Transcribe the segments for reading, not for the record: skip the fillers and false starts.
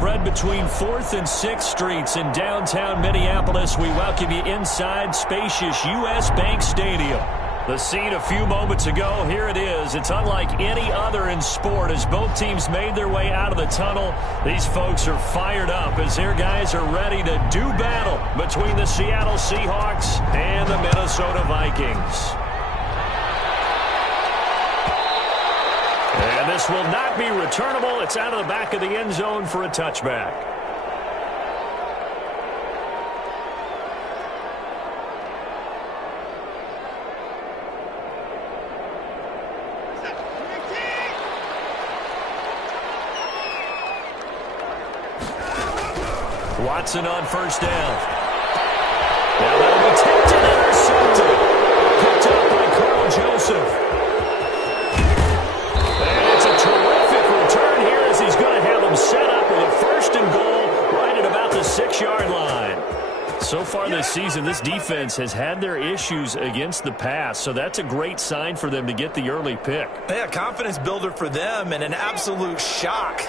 spread between 4th and 6th Streets in downtown Minneapolis. We welcome you inside spacious U.S. Bank Stadium. The scene a few moments ago, here it is. It's unlike any other in sport as both teams made their way out of the tunnel. These folks are fired up as their guys are ready to do battle between the Seattle Seahawks and the Minnesota Vikings. And this will not be returnable. It's out of the back of the end zone for a touchback. Watson on first down. Now that'll be tipped and intercepted. Picked up by Carl Joseph. And it's a terrific return here as he's going to have them set up with a 1st and goal right at about the 6-yard line. So far this season, this defense has had their issues against the pass, so that's a great sign for them to get the early pick. Yeah, confidence builder for them and an absolute shock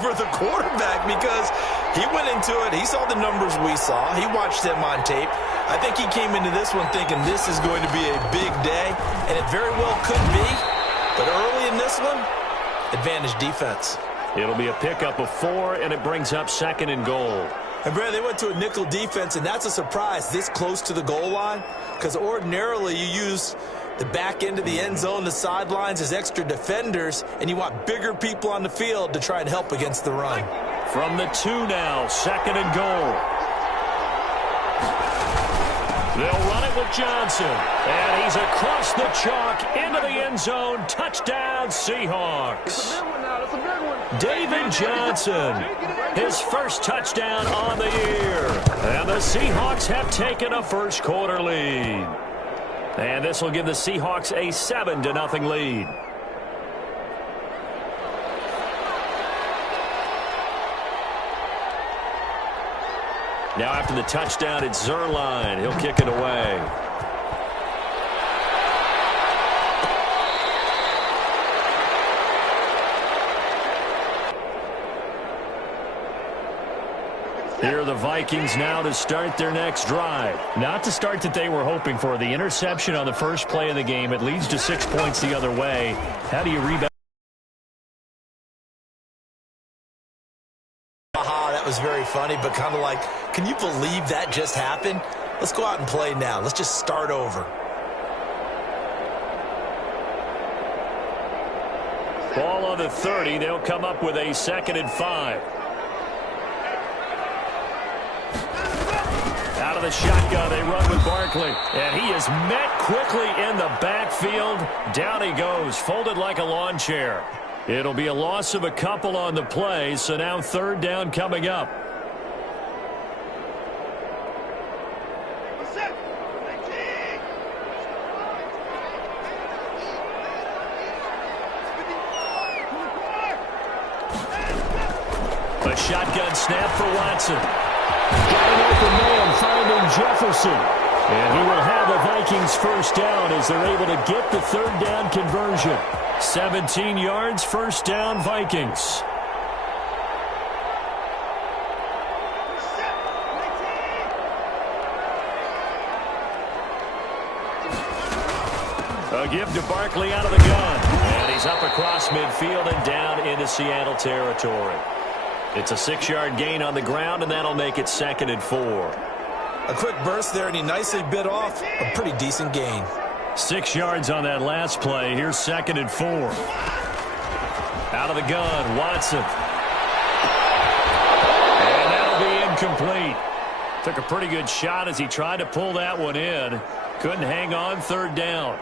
for the quarterback because he went into it. He saw the numbers we saw. He watched them on tape. I think he came into this one thinking this is going to be a big day, and it very well could be. But early in this one, advantage defense. It'll be a pickup of 4, and it brings up 2nd and goal. And, Brad, they went to a nickel defense, and that's a surprise this close to the goal line because ordinarily you use the back end of the end zone, the sidelines as extra defenders, and you want bigger people on the field to try and help against the run. From the 2 now, 2nd and goal. They'll run it with Johnson, and he's across the chalk into the end zone. Touchdown, Seahawks. It's a big one now. It's a big one. David Johnson, his first touchdown on the year. And the Seahawks have taken a first quarter lead. And this will give the Seahawks a 7-0 lead. Now after the touchdown, it's Zerline. He'll kick it away. Here are the Vikings now to start their next drive. Not the start that they were hoping for. The interception on the first play of the game. It leads to 6 points the other way. How do you rebound? That was very funny, but kind of like, can you believe that just happened? Let's go out and play now. Let's just start over. Ball on the 30. They'll come up with a 2nd and 5. Out of the shotgun, they run with Barkley. And he is met quickly in the backfield. Down he goes, folded like a lawn chair. It'll be a loss of a couple on the play, so now 3rd down coming up. A shotgun snap for Watson. Got an open man, finding Jefferson. And he will have the Vikings first down as they're able to get the 3rd down conversion. 17 yards, first down, Vikings. A give to Barkley out of the gun. And he's up across midfield and down into Seattle territory. It's a 6-yard gain on the ground, and that'll make it 2nd and 4. A quick burst there, and he nicely bit off a pretty decent gain. 6 yards on that last play. Here's 2nd and 4. Out of the gun, Watson. And that'll be incomplete. Took a pretty good shot as he tried to pull that one in. Couldn't hang on, 3rd down.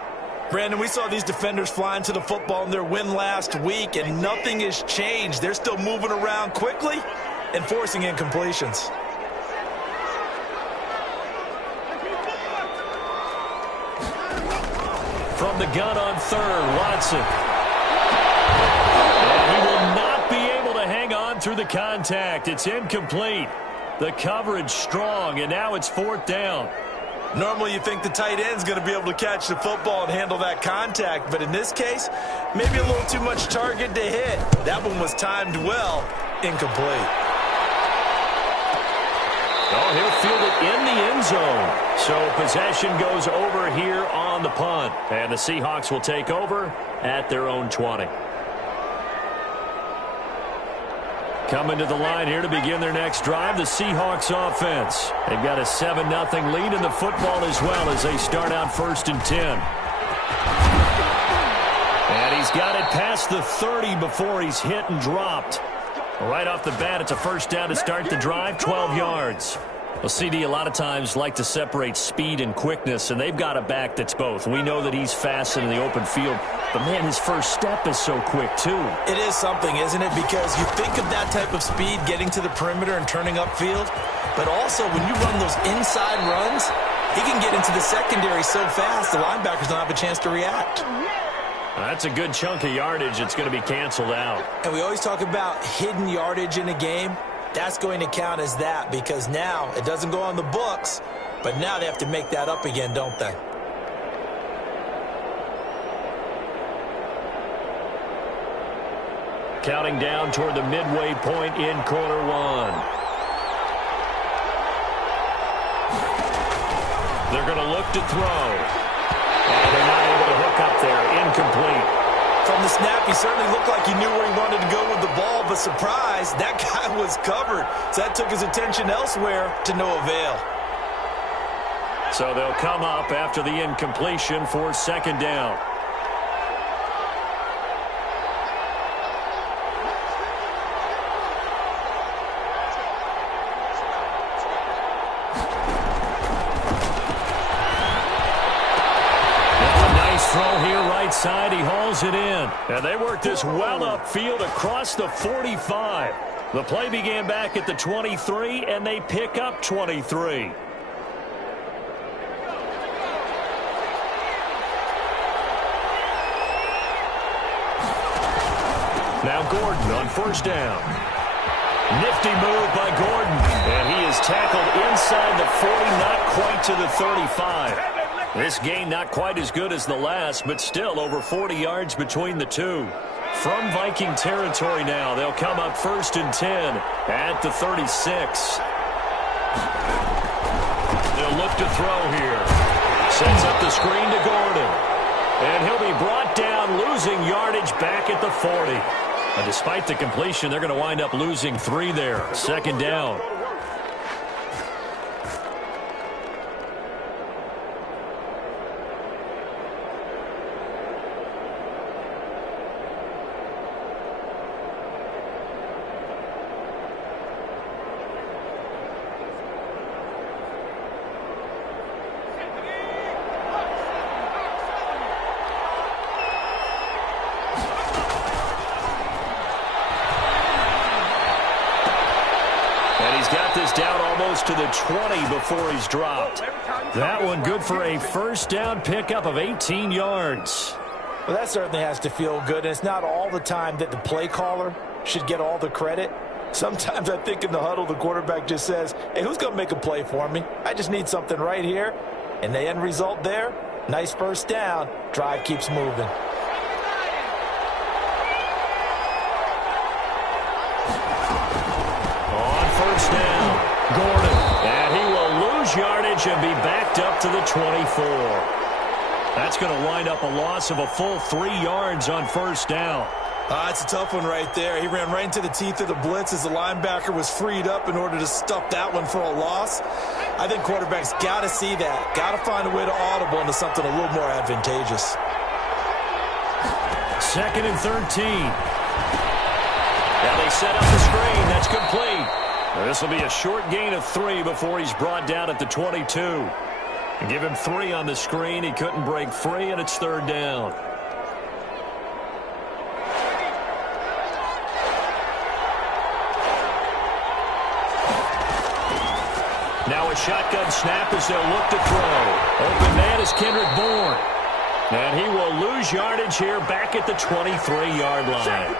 Brandon, we saw these defenders flying to the football in their win last week, and nothing has changed. They're still moving around quickly and forcing incompletions. From the gun on 3rd, Watson. And he will not be able to hang on through the contact. It's incomplete. The coverage strong, and now it's 4th down. Normally you think the tight end's going to be able to catch the football and handle that contact, but in this case, maybe a little too much target to hit. That one was timed well, incomplete. Oh, he'll field it in the end zone. So possession goes over here on the punt. And the Seahawks will take over at their own 20. Coming to the line here to begin their next drive, the Seahawks offense. They've got a 7-0 lead in the football as well as they start out 1st and 10. And he's got it past the 30 before he's hit and dropped. Right off the bat, it's a first down to start the drive, 12 yards. Well, CD, a lot of times like to separate speed and quickness, and they've got a back that's both. We know that he's fast in the open field, but, man, his first step is so quick, too. It is something, isn't it? Because you think of that type of speed getting to the perimeter and turning upfield, but also when you run those inside runs, he can get into the secondary so fast the linebackers don't have a chance to react. That's a good chunk of yardage. It's going to be canceled out. And we always talk about hidden yardage in a game. That's going to count as that because now it doesn't go on the books, but now they have to make that up again, don't they? Counting down toward the midway point in quarter one. They're going to look to throw. And they're not able to hook up there. Incomplete. From the snap, he certainly looked like he knew where he wanted to go with the ball, but surprise, that guy was covered. So that took his attention elsewhere to no avail. So they'll come up after the incompletion for 2nd down. Side, he hauls it in. And they work this well upfield across the 45. The play began back at the 23, and they pick up 23. Now Gordon on 1st down. Nifty move by Gordon. And he is tackled inside the 40, not quite to the 35. This gain not quite as good as the last, but still over 40 yards between the two. From Viking territory now, they'll come up 1st and 10 at the 36. They'll look to throw here. Sets up the screen to Gordon. And he'll be brought down, losing yardage back at the 40. And despite the completion, they're going to wind up losing 3 there. 2nd down. To the 20 before he's dropped. That one good for a 1st down pickup of 18 yards. Well, that certainly has to feel good, and it's not all the time that the play caller should get all the credit. Sometimes I think in the huddle, the quarterback just says, hey, who's going to make a play for me? I just need something right here. And the end result there, nice 1st down. Drive keeps moving. On 1st down. Gordon, and he will lose yardage and be backed up to the 24. That's going to wind up a loss of a full 3 yards on 1st down. It's a tough one right there. He ran right into the teeth of the blitz as the linebacker was freed up in order to stuff that one for a loss. I think quarterbacks got to see that. Got to find a way to audible into something a little more advantageous. 2nd and 13. Now they set up the screen. That's complete. This will be a short gain of 3 before he's brought down at the 22. And give him 3 on the screen. He couldn't break free, and it's 3rd down. Now a shotgun snap as they'll look to throw. Open man is Kendrick Bourne. And he will lose yardage here back at the 23-yard line.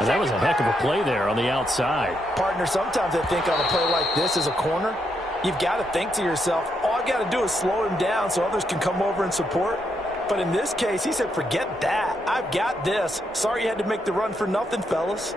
And that was a heck of a play there on the outside. Partner, sometimes I think on a play like this as a corner, you've got to think to yourself, all I've got to do is slow him down so others can come over and support. But in this case, he said, forget that. I've got this. Sorry you had to make the run for nothing, fellas.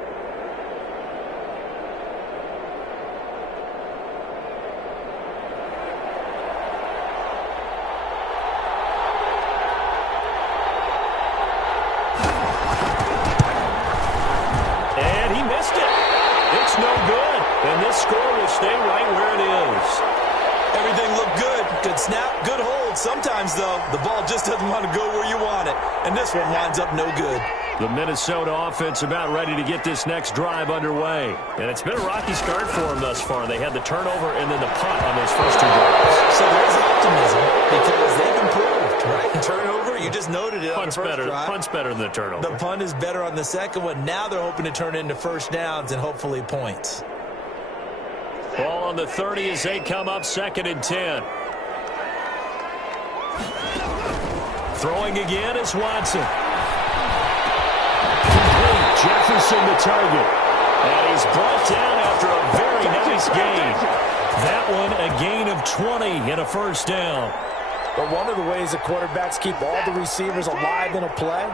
Everything looked good. Good snap, good hold. Sometimes, though, the ball just doesn't want to go where you want it. And this one winds up no good. The Minnesota offense about ready to get this next drive underway. And it's been a rocky start for them thus far. They had the turnover and then the punt on those first two drives. So there's optimism because they've improved, right? Turnover, you just noted it on the first drive. Punt's better than the turnover. The punt is better on the second one. Now they're hoping to turn it into first downs and hopefully points. Ball on the 30 as they come up 2nd and 10. Throwing again is Watson. Complete. Jefferson the target. And he's brought down after a very nice gain. That one a gain of 20 and a first down. But one of the ways the quarterbacks keep all the receivers alive in a play,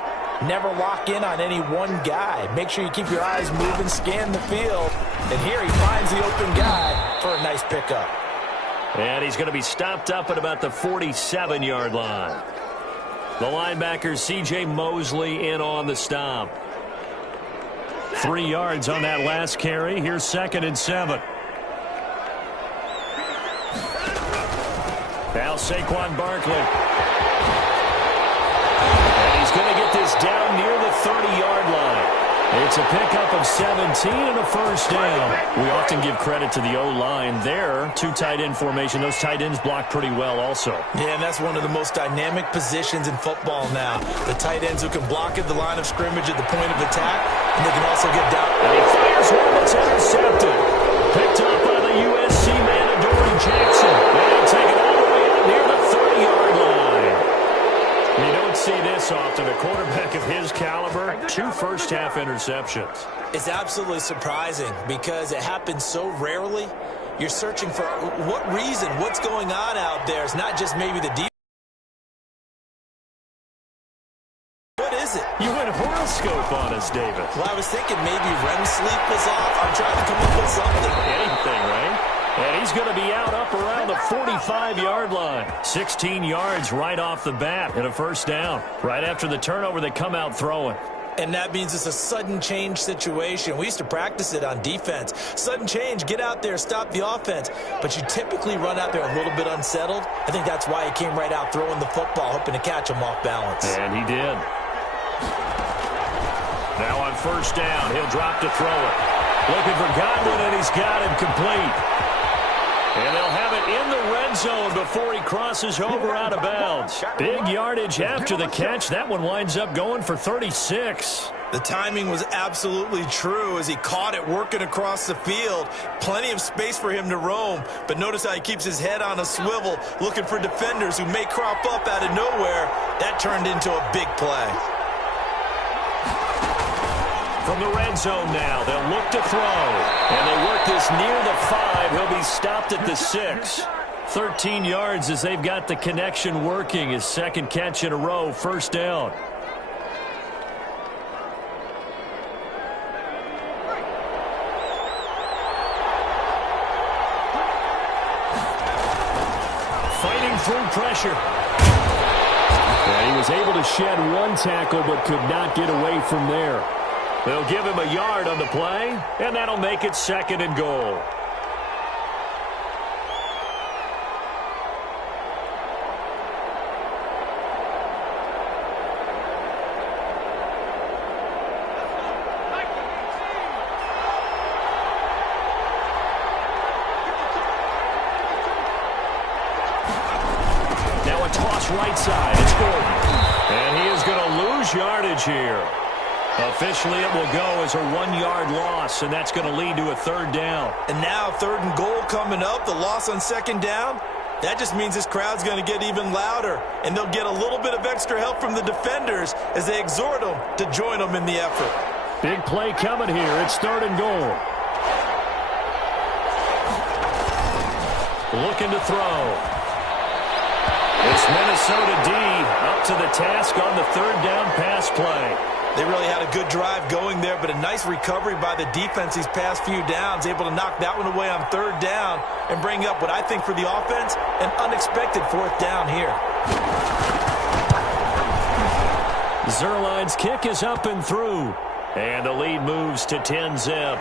never lock in on any one guy. Make sure you keep your eyes moving, scan the field. And here he finds the open guy for a nice pickup. And he's going to be stopped up at about the 47-yard line. The linebacker, C.J. Mosley, in on the stop. 3 yards on that last carry. Here's 2nd and 7. Now Saquon Barkley. And he's going to get this down near the 30-yard line. It's a pickup of 17 and a first down. We often give credit to the O-line there. 2 tight end formation. Those tight ends block pretty well also. Yeah, and that's one of the most dynamic positions in football now. The tight ends who can block at the line of scrimmage at the point of attack, and they can also get down. And he fires one that's intercepted. Picked up by the USC man, Adoree Jackson. And he'll take it all the way out near the 30-yard line. You don't see this often. A quarterback of his caliber, 2 first-half interceptions. It's absolutely surprising because it happens so rarely. You're searching for what reason, what's going on out there. It's not just maybe the defense. What is it? You went horoscope on us, David. Well, I was thinking maybe REM sleep was off. I'm trying to come up with something. Anything, right? And he's going to be out up around the 45-yard line. 16 yards right off the bat and a first down. Right after the turnover, they come out throwing. And that means it's a sudden change situation. We used to practice it on defense. Sudden change, get out there, stop the offense. But you typically run out there a little bit unsettled. I think that's why he came right out throwing the football, hoping to catch him off balance. And he did. Now on first down, he'll drop to throw it. Looking for Godwin, and he's got him complete. And they'll have it in the red zone before he crosses over out of bounds. Big yardage after the catch. That one winds up going for 36. The timing was absolutely true as he caught it working across the field. Plenty of space for him to roam. But notice how he keeps his head on a swivel, looking for defenders who may crop up out of nowhere. That turned into a big play. From the red zone now, they'll look to throw. And they work this near the 5. He'll be stopped at the 6. 13 yards as they've got the connection working. His second catch in a row, first down. Fighting through pressure. And he was able to shed one tackle but could not get away from there. They'll give him a yard on the play, and that'll make it 2nd and goal. Now a toss right side. It's Gordon. And he is going to lose yardage here. Officially, it will go as a 1-yard loss, and that's going to lead to a 3rd down. And now 3rd and goal coming up, the loss on 2nd down. That just means this crowd's going to get even louder, and they'll get a little bit of extra help from the defenders as they exhort them to join them in the effort. Big play coming here. It's 3rd and goal. Looking to throw. It's Minnesota D up to the task on the 3rd down pass play. They really had a good drive going there, but a nice recovery by the defense these past few downs, able to knock that one away on 3rd down and bring up what I think for the offense, an unexpected 4th down here. Zerline's kick is up and through, and the lead moves to 10-zip.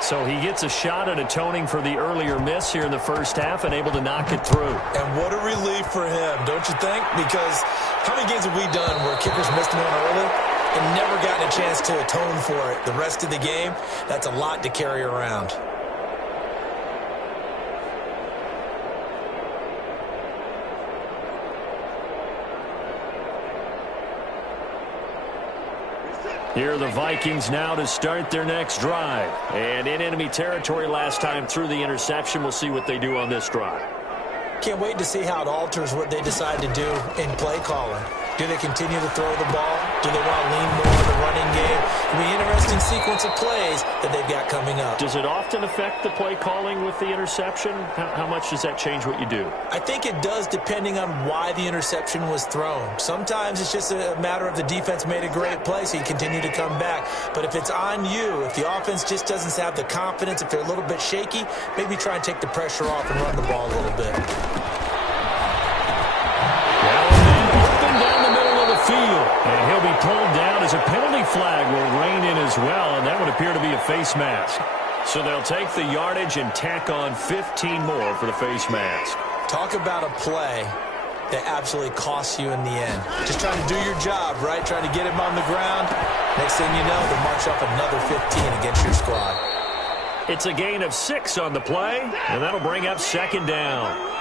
So he gets a shot at atoning for the earlier miss here in the first half and able to knock it through. And what a relief for him, don't you think? Because how many games have we done where kickers missed one early and never gotten a chance to atone for it the rest of the game? That's a lot to carry around. Here are the Vikings now to start their next drive. And in enemy territory last time through the interception. We'll see what they do on this drive. Can't wait to see how it alters what they decide to do in play calling. Do they continue to throw the ball? Do they want to lean more on the running game? It'll be an interesting sequence of plays that they've got coming up. Does it often affect the play calling with the interception? How much does that change what you do? I think it does depending on why the interception was thrown. Sometimes it's just a matter of the defense made a great play, so you continue to come back. But if it's on you, if the offense just doesn't have the confidence, if they're a little bit shaky, maybe try and take the pressure off and run the ball a little bit. Field, and he'll be pulled down as a penalty flag will rein in as well, and that would appear to be a face mask. So they'll take the yardage and tack on 15 more for the face mask. Talk about a play that absolutely costs you in the end. Just trying to do your job, right? Trying to get him on the ground. Next thing you know, they'll march up another 15 against your squad. It's a gain of 6 on the play, and that'll bring up second down.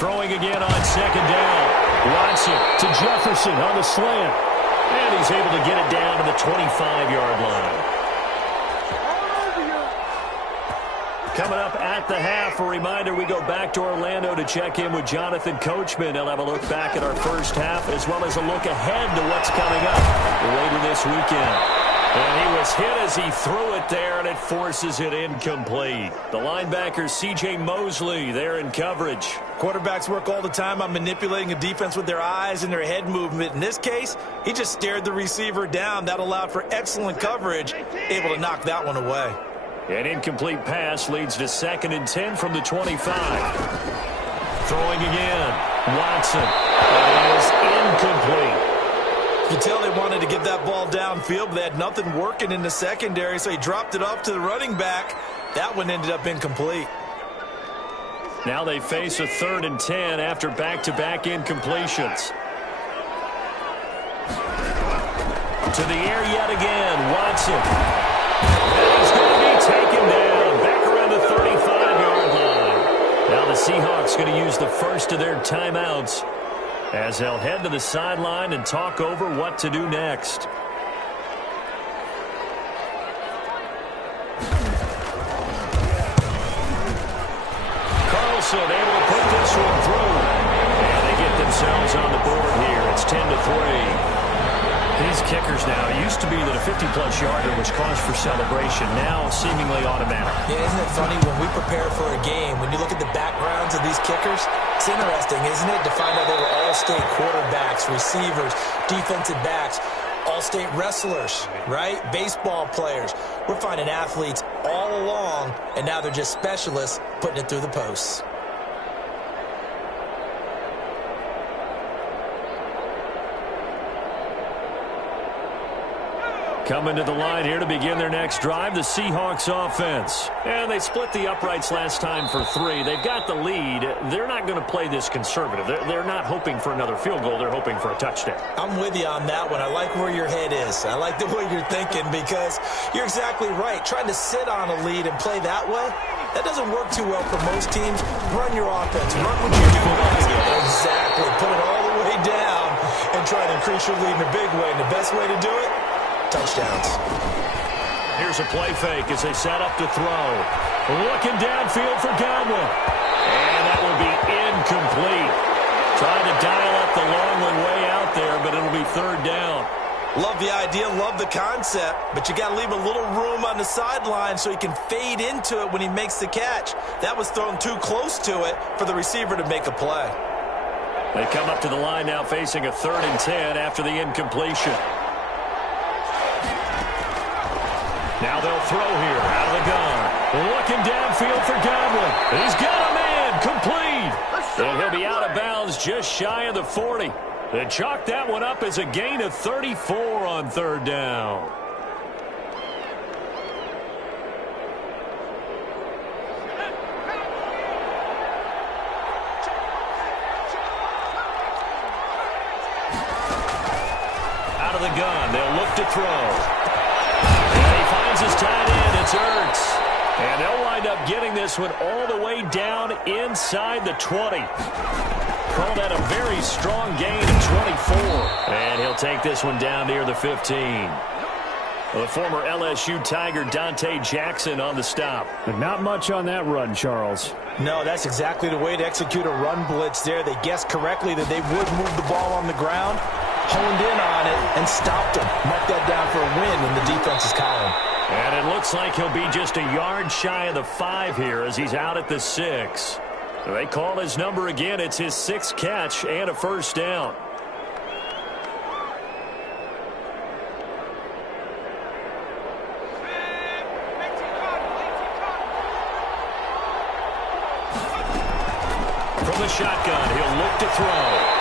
Throwing again on second down. Watson to Jefferson on the slant. And he's able to get it down to the 25-yard line. Coming up at the half, a reminder, we go back to Orlando to check in with Jonathan Coachman. He'll have a look back at our first half as well as a look ahead to what's coming up later this weekend. And he was hit as he threw it there, and it forces it incomplete. The linebacker, C.J. Mosley, there in coverage. Quarterbacks work all the time on manipulating a defense with their eyes and their head movement. In this case, he just stared the receiver down. That allowed for excellent coverage, able to knock that one away. An incomplete pass leads to 2nd and 10 from the 25. Throwing again. Watson. That is incomplete. You can tell they wanted to get that ball downfield, but they had nothing working in the secondary, so he dropped it off to the running back. That one ended up incomplete. Now they face a 3rd and 10 after back-to-back incompletions. To the air yet again, Watson. And he's going to be taken down back around the 35-yard line. Now the Seahawks going to use the first of their timeouts as they'll head to the sideline and talk over what to do next. Carlson able to put this one through. And they get themselves on the board here. It's 10-3. These kickers now, it used to be that a 50-plus yarder was cause for celebration. Now seemingly automatic. Yeah, isn't it funny when we prepare for a game, when you look at the backgrounds of these kickers, it's interesting, isn't it, to find out they were all-state quarterbacks, receivers, defensive backs, all-state wrestlers, right? Baseball players. We're finding athletes all along, and now they're just specialists putting it through the posts. Coming to the line here to begin their next drive, the Seahawks offense. And they split the uprights last time for 3. They've got the lead. They're not going to play this conservative. They're not hoping for another field goal. They're hoping for a touchdown. I'm with you on that one. I like where your head is. I like the way you're thinking because you're exactly right. Trying to sit on a lead and play that way, that doesn't work too well for most teams. Run your offense. Run what you do best. Exactly. Put it all the way down and try to increase your lead in a big way. And the best way to do it, touchdowns. Here's a play fake as they set up to throw. Looking downfield for Godwin. And that will be incomplete. Trying to dial up the long one way out there, but it'll be 3rd down. Love the idea, love the concept, but you got to leave a little room on the sideline so he can fade into it when he makes the catch. That was thrown too close to it for the receiver to make a play. They come up to the line now facing a 3rd and 10 after the incompletion. Now they'll throw here out of the gun. Looking downfield for Godwin. He's got a man complete. And he'll be out of bounds just shy of the 40. They chalk that one up as a gain of 34 on third down. Out of the gun, they'll look to throw. And he finds his tight end. It's Ertz. And they'll wind up getting this one all the way down inside the 20. Call that a very strong gain of 24. And he'll take this one down near the 15. The former LSU Tiger Dante Jackson on the stop. But not much on that run, Charles. No, that's exactly the way to execute a run blitz there. They guessed correctly that they would move the ball on the ground, honed in on it, and stopped him. Mark that down for a win in the defense's column. And it looks like he'll be just a yard shy of the 5 here as he's out at the 6. So they call his number again. It's his 6th catch and a first down. From the shotgun, he'll look to throw.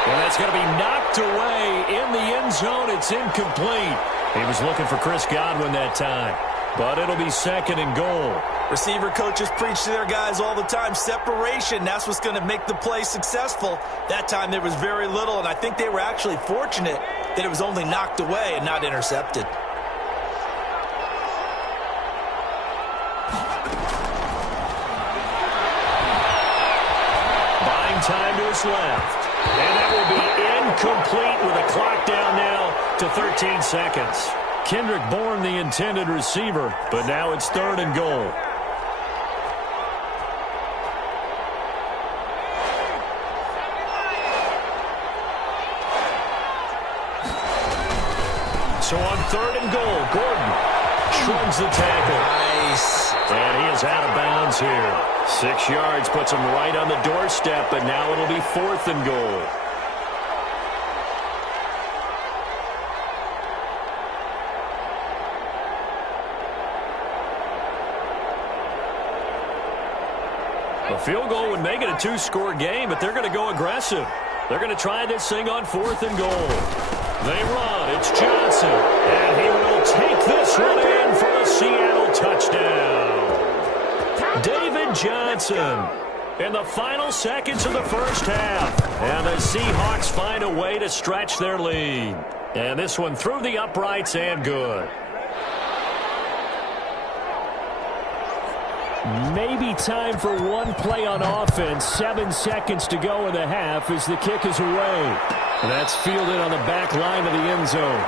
And that's going to be knocked away in the end zone. It's incomplete. He was looking for Chris Godwin that time. But it'll be 2nd and goal. Receiver coaches preach to their guys all the time. Separation, that's what's going to make the play successful. That time there was very little, and I think they were actually fortunate that it was only knocked away and not intercepted. Buying time to his left. And that will be incomplete with a clock down now to 13 seconds. Kendrick Bourne, the intended receiver, but now it's 3rd and goal. So on 3rd and goal, Gordon shrugs the tackle. Nice. And he is out of bounds here. 6 yards puts him right on the doorstep, but now it'll be 4th and goal. A field goal would make it a 2-score game, but they're going to go aggressive. They're going to try this thing on 4th and goal. They run. It's Johnson. And he will take this one in for a Seattle touchdown. David Johnson in the final seconds of the first half. And the Seahawks find a way to stretch their lead. And this one through the uprights and good. Maybe time for one play on offense. 7 seconds to go in the half as the kick is away. And that's fielded on the back line of the end zone.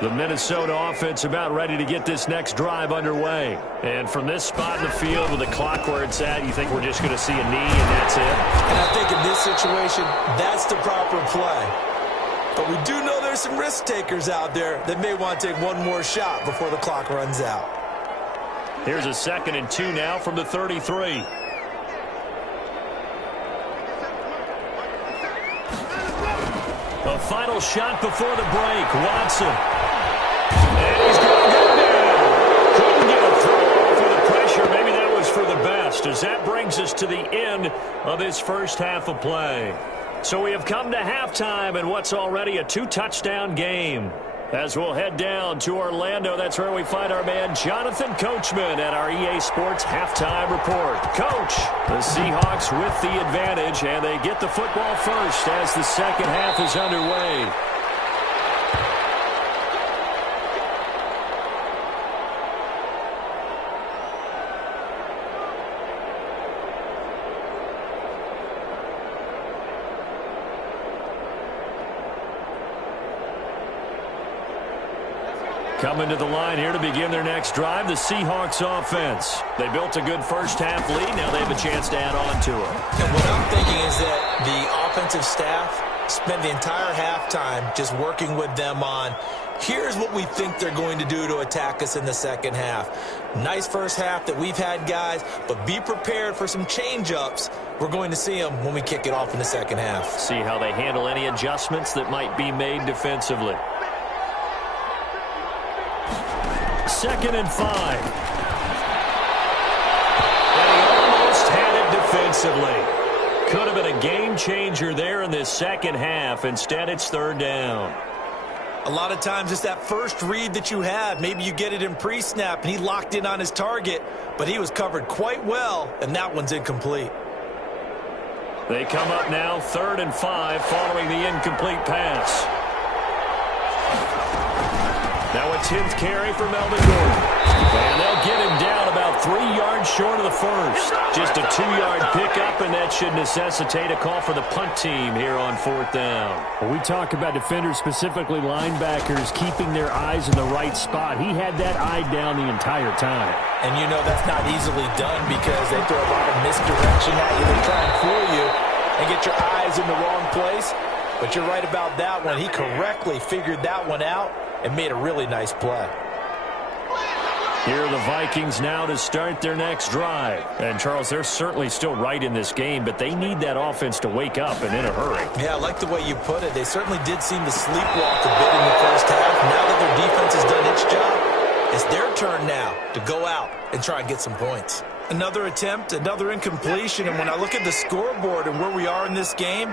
The Minnesota offense about ready to get this next drive underway. And from this spot in the field with the clock where it's at, you think we're just going to see a knee and that's it? And I think in this situation, that's the proper play. But we do know there's some risk takers out there that may want to take one more shot before the clock runs out. Here's a 2nd and 2 now from the 33. A final shot before the break. Watson. And he's going to go down. Couldn't get a throw off with the pressure. Maybe that was for the best, as that brings us to the end of this first half of play. So we have come to halftime in what's already a 2-touchdown game. As we'll head down to Orlando, that's where we find our man Jonathan Coachman at our EA Sports Halftime Report. Coach, the Seahawks with the advantage, and they get the football first as the second half is underway. Coming to the line here to begin their next drive, the Seahawks offense. They built a good first half lead. Now they have a chance to add on to it. And what I'm thinking is that the offensive staff spent the entire halftime just working with them on, here's what we think they're going to do to attack us in the second half. Nice first half that we've had, guys, but be prepared for some change-ups. We're going to see them when we kick it off in the second half. See how they handle any adjustments that might be made defensively. 2nd and 5. defensively. Could have been a game changer there in this second half. Instead, it's third down. A lot of times it's that first read that you have. Maybe you get it in pre-snap, and he locked in on his target, but he was covered quite well, and that one's incomplete. They come up now 3rd and 5 following the incomplete pass. Now a 10th carry for Melvin Gordon. And they'll get him down about 3 yards short of the first. Just a 2-yard pickup, and that should necessitate a call for the punt team here on 4th down. When we talk about defenders, specifically linebackers, keeping their eyes in the right spot. He had that eye down the entire time. And you know that's not easily done because they throw a lot of misdirection at you. They try and fool you and get your eyes in the wrong place. But you're right about that one. He correctly figured that one out and made a really nice play. Here are the Vikings now to start their next drive. And, Charles, they're certainly still right in this game, but they need that offense to wake up and in a hurry. Yeah, I like the way you put it. They certainly did seem to sleepwalk a bit in the first half. Now that their defense has done its job, it's their turn now to go out and try and get some points. Another attempt, another incompletion, and when I look at the scoreboard and where we are in this game,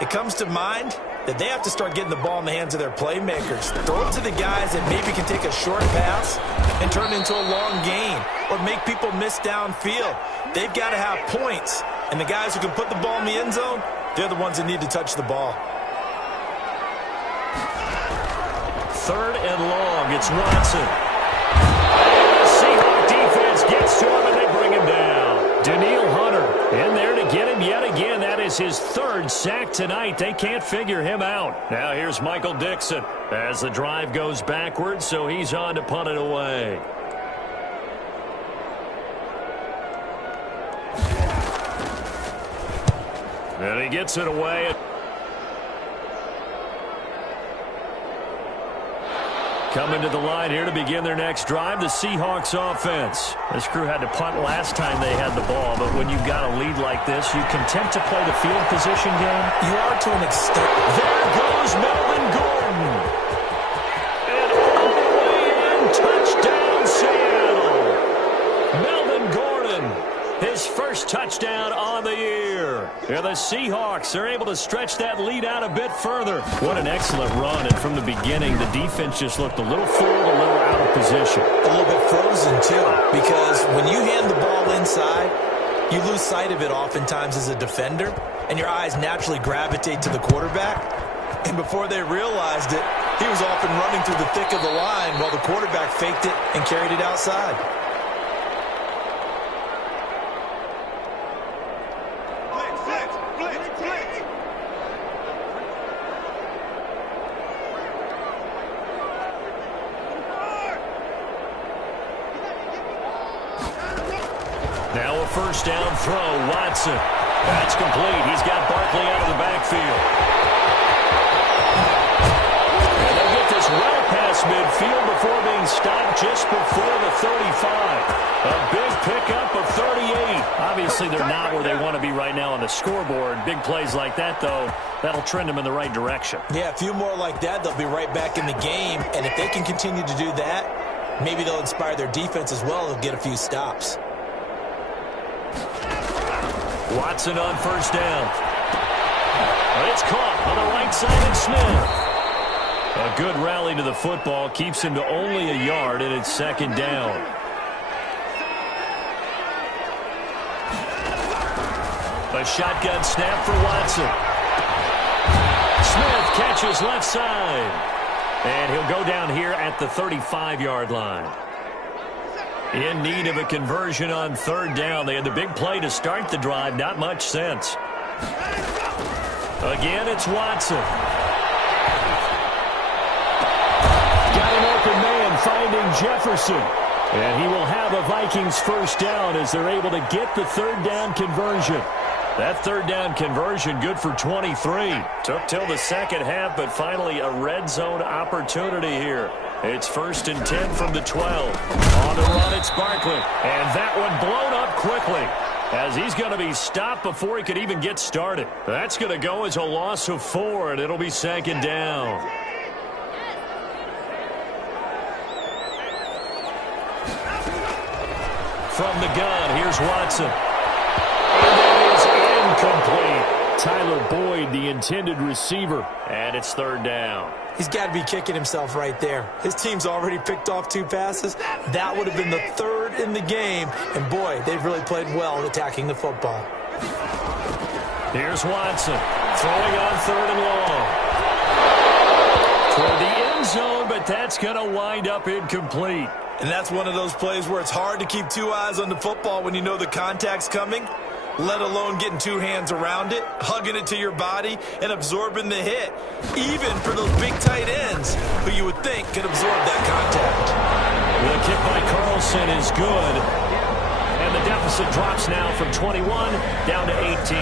it comes to mind that they have to start getting the ball in the hands of their playmakers. Throw it to the guys that maybe can take a short pass and turn it into a long gain or make people miss downfield. They've got to have points, and the guys who can put the ball in the end zone, they're the ones that need to touch the ball. 3rd and long. It's Watson. And the Seahawks defense gets to him, and they bring him down. Danielle Hunter in there to get him yet again. That is his 3rd sack tonight. They can't figure him out. Now here's Michael Dixon as the drive goes backwards, so he's on to punt it away. And he gets it away. Coming to the line here to begin their next drive, the Seahawks offense. This crew had to punt last time they had the ball, but when you've got a lead like this, you content to play the field position game? You are to an extent. There goes Melvin Gordon. And all the way in, touchdown Seattle. Melvin Gordon, his first touchdown on the year. And the Seahawks are able to stretch that lead out a bit further. What an excellent run, and from the beginning, the defense just looked a little fooled, a little out of position. A little bit frozen, too, because when you hand the ball inside, you lose sight of it oftentimes as a defender, and your eyes naturally gravitate to the quarterback. And before they realized it, he was off and running through the thick of the line while the quarterback faked it and carried it outside. Now a first down throw, Watson. That's complete. He's got Barkley out of the backfield. And they'll get this well past midfield before being stopped just before the 35. A big pickup of 38. Obviously, they're not where they want to be right now on the scoreboard. Big plays like that, though, that'll trend them in the right direction. Yeah, a few more like that, they'll be right back in the game. And if they can continue to do that, maybe they'll inspire their defense as well. They'll get a few stops. Watson on first down. It's caught on the right side of Smith. A good rally to the football keeps him to only a yard, and it's 2nd down. A shotgun snap for Watson. Smith catches left side. And he'll go down here at the 35-yard line. In need of a conversion on 3rd down. They had the big play to start the drive. Not much sense. Again, it's Watson. Got an open man finding Jefferson. And he will have a Vikings first down as they're able to get the 3rd down conversion. That 3rd down conversion good for 23. Took till the second half, but finally a red zone opportunity here. It's 1st and 10 from the 12. On the run, it's Barkley. And that one blown up quickly as he's going to be stopped before he could even get started. That's going to go as a loss of 4, and it'll be 2nd down. From the gun, here's Watson. And Incomplete. Tyler Boyd, the intended receiver. And it's third down. He's got to be kicking himself right there. His team's already picked off 2 passes. That would have been the 3rd in the game. And, boy, they've really played well attacking the football. Here's Watson throwing on 3rd and long. Toward the end zone, but that's going to wind up incomplete. And that's one of those plays where it's hard to keep 2 eyes on the football when you know the contact's coming, let alone getting 2 hands around it, hugging it to your body, and absorbing the hit, even for those big tight ends who you would think could absorb that contact. The kick by Carlson is good, and the deficit drops now from 21 down to 18.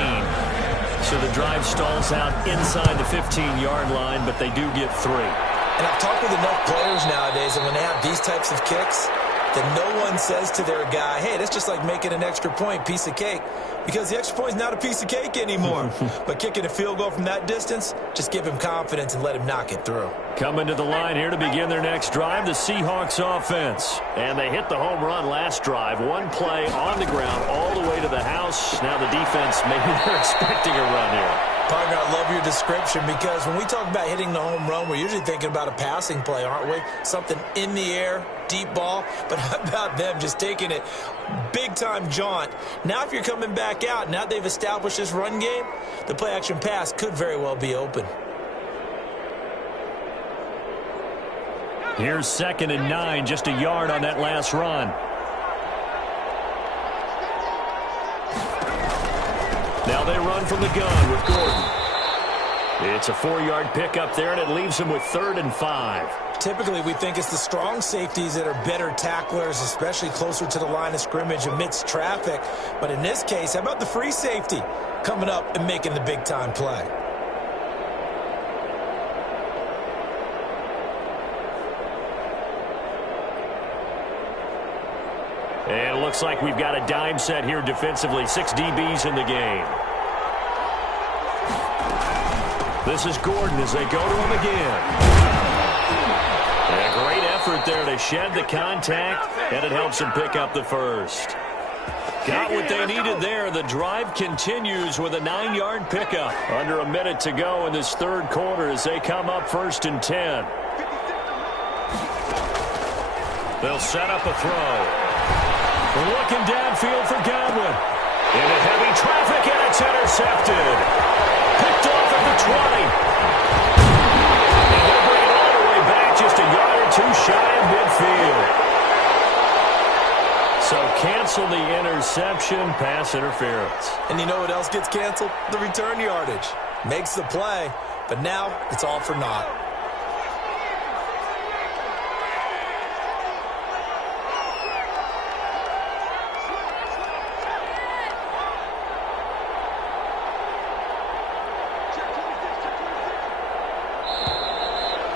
So the drive stalls out inside the 15-yard line, but they do get 3. And I've talked with enough players nowadays, and when they have these types of kicks, that no one says to their guy, hey, that's just like making an extra point, piece of cake. Because the extra point is not a piece of cake anymore. But kicking a field goal from that distance, just give him confidence and let him knock it through. Coming to the line here to begin their next drive, the Seahawks offense. And they hit the home run last drive. 1 play on the ground all the way to the house. Now the defense, maybe they're expecting a run here. Partner, I love your description because when we talk about hitting the home run, we're usually thinking about a passing play, aren't we? Something in the air, deep ball. But how about them just taking it big-time jaunt? Now if you're coming back out, now they've established this run game, the play-action pass could very well be open. Here's 2nd and 9, just a yard on that last run. Now they run from the gun with Gordon. It's a 4-yard pickup there, and it leaves them with 3rd and 5. Typically, we think it's the strong safeties that are better tacklers, especially closer to the line of scrimmage amidst traffic. But in this case, how about the free safety coming up and making the big-time play? And it looks like we've got a dime set here defensively. 6 DBs in the game. This is Gordon as they go to him again. And a great effort there to shed the contact, and it helps them pick up the first. Got what they needed there. The drive continues with a 9-yard pickup. Under a minute to go in this 3rd quarter as they come up 1st and 10. They'll set up a throw. Looking downfield for Godwin. Into heavy traffic, and it's intercepted. Picked off at the 20. And they'll bring it all the way back just a yard or 2 shy of midfield. So cancel the interception, pass interference. And you know what else gets canceled? The return yardage. Makes the play, but now it's all for naught.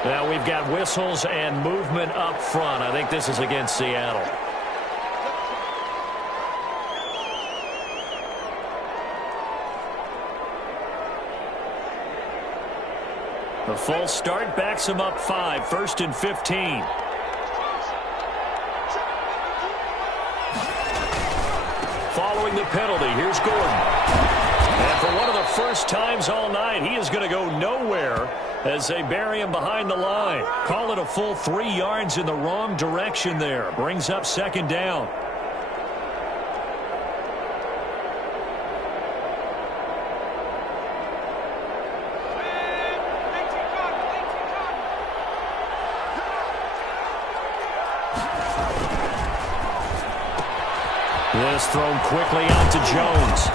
Now we've got whistles and movement up front. I think this is against Seattle. The full start backs him up 5, 1st and 15. Following the penalty, here's Gordon. And for one of the first times all night, he is going to go nowhere as they bury him behind the line. Call it a full 3 yards in the wrong direction there. Brings up 2nd down. This thrown quickly out to Jones.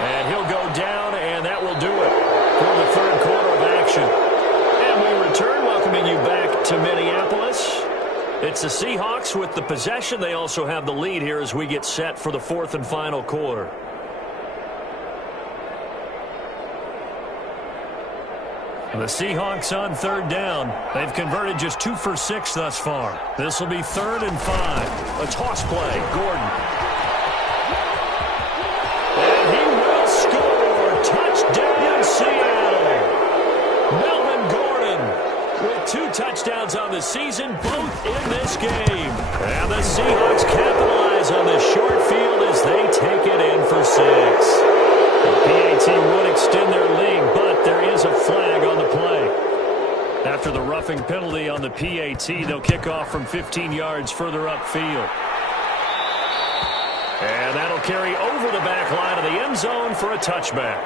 And he'll go down, and that will do it for the 3rd quarter of action. And we return, welcoming you back to Minneapolis. It's the Seahawks with the possession. They also have the lead here as we get set for the 4th and final quarter. The Seahawks on 3rd down. They've converted just 2 for 6 thus far. This will be 3rd and 5. A toss play. Gordon. And he will score. Touchdown, Seattle. Melvin Gordon with 2 touchdowns on the season, both in this game. And the Seahawks capitalize on this short field as they take it in for 6. The PAT PAT. They'll kick off from 15 yards further upfield. And that'll carry over the back line of the end zone for a touchback.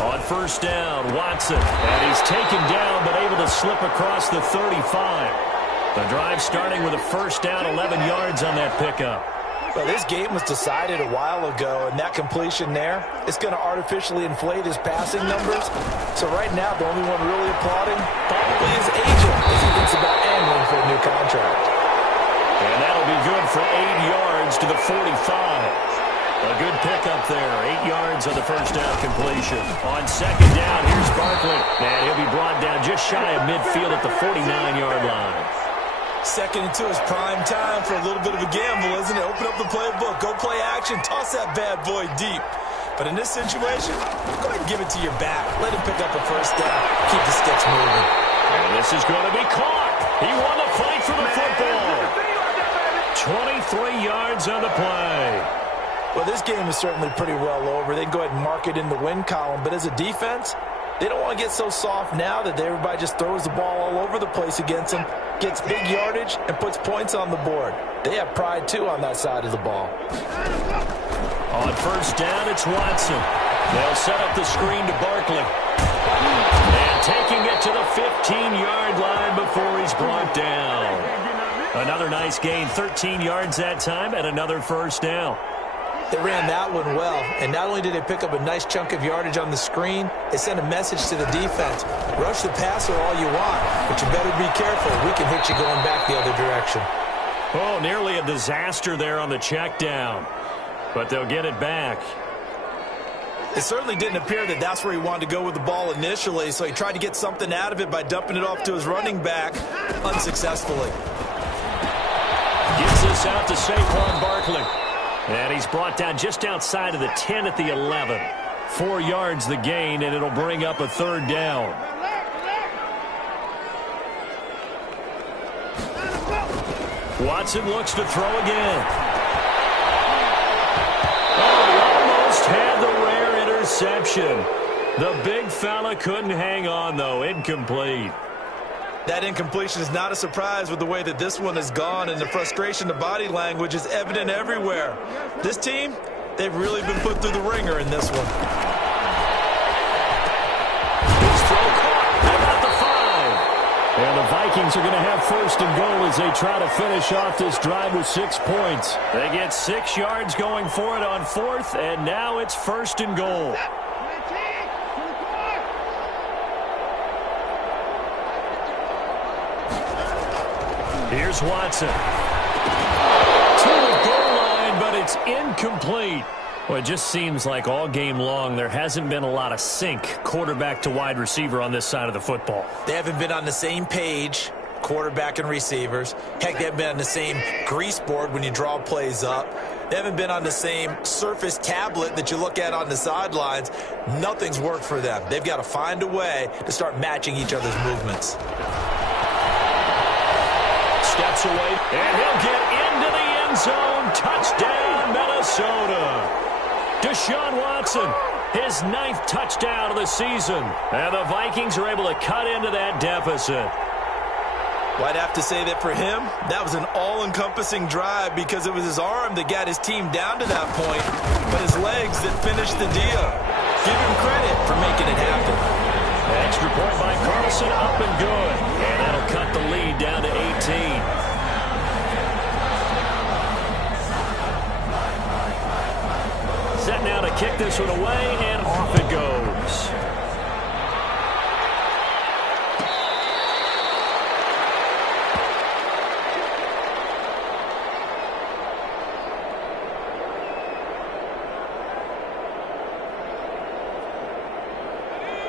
On first down, Watson. And he's taken down but able to slip across the 35. The drive starting with a first down, 11 yards on that pickup. Well, this game was decided a while ago, and that completion there, it's going to artificially inflate his passing numbers. So right now, the only one really applauding probably his agent as he thinks about angling for a new contract. And that'll be good for 8 yards to the 45. A good pickup there, 8 yards on the first down completion. On second down, here's Barkley. And he'll be brought down just shy of midfield at the 49-yard line. Second into his prime time for a little bit of a gamble, isn't it? Open up the playbook, go play action, toss that bad boy deep. But in this situation, go ahead and give it to your back. Let him pick up a first down. Keep the sticks moving. And this is going to be caught. He won the fight for the football. 23 yards on the play. Well, this game is certainly pretty well over. They can go ahead and mark it in the win column. But as a defense, they don't want to get so soft now that everybody just throws the ball all over the place against them, gets big yardage, and puts points on the board. They have pride, too, on that side of the ball. On first down, it's Watson. They'll set up the screen to Barkley. And taking it to the 15-yard line before he's brought down. Another nice gain, 13 yards that time, and another first down. They ran that one well, and not only did they pick up a nice chunk of yardage on the screen, they sent a message to the defense. Rush the passer all you want, but you better be careful. We can hit you going back the other direction. Oh, nearly a disaster there on the check down, but they'll get it back. It certainly didn't appear that that's where he wanted to go with the ball initially, so he tried to get something out of it by dumping it off to his running back unsuccessfully. Gets this out to Saquon Barkley. And he's brought down just outside of the 10 at the 11. 4 yards the gain, and it'll bring up a third down. Watson looks to throw again. Oh, he almost had the rare interception. The big fella couldn't hang on, though. Incomplete. That incompletion is not a surprise with the way that this one has gone, and the frustration, the body language is evident everywhere. This team, they've really been put through the ringer in this one. His throw caught about the 5. And the Vikings are going to have first and goal as they try to finish off this drive with 6 points. They get 6 yards going for it on fourth, and now it's first and goal. Here's Watson. To the goal line, but it's incomplete. Well, it just seems like all game long there hasn't been a lot of sync quarterback to wide receiver on this side of the football. They haven't been on the same page, quarterback and receivers. Heck, they haven't been on the same grease board when you draw plays up. They haven't been on the same surface tablet that you look at on the sidelines. Nothing's worked for them. They've got to find a way to start matching each other's movements. Steps away, and he'll get into the end zone. Touchdown, Minnesota. Deshaun Watson, his 9th touchdown of the season. And the Vikings are able to cut into that deficit. Well, I'd have to say that for him, that was an all-encompassing drive because it was his arm that got his team down to that point, but his legs that finished the deal. Give him credit for making it happen. Extra point by Carlson, up and good. And that'll cut the lead down to 18. Set now to kick this one away, and off it goes.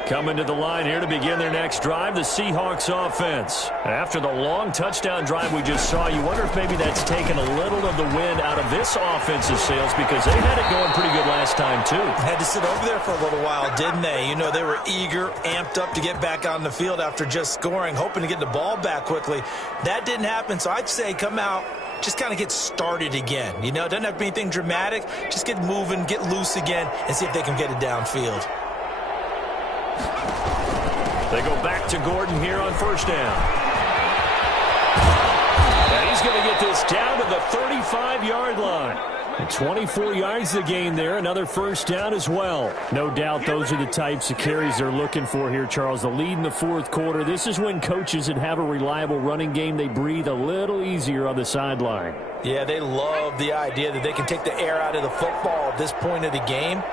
Coming to the line here to begin their next drive, the Seahawks offense. After the long touchdown drive we just saw, you wonder if maybe that's taken a little of the wind out of this offensive sails because they had it going pretty good last time too. Had to sit over there for a little while, didn't they? You know, they were eager, amped up to get back on the field after just scoring, hoping to get the ball back quickly. That didn't happen, so I'd say come out, just kind of get started again. You know, it doesn't have to be anything dramatic. Just get moving, get loose again, and see if they can get it downfield. They go back to Gordon here on first down. And he's going to get this down to the 35-yard line. And 24 yards the gain there. Another first down as well. No doubt those are the types of carries they're looking for here, Charles. The lead in the fourth quarter. This is when coaches that have a reliable running game, they breathe a little easier on the sideline. Yeah, they love the idea that they can take the air out of the football at this point of the game.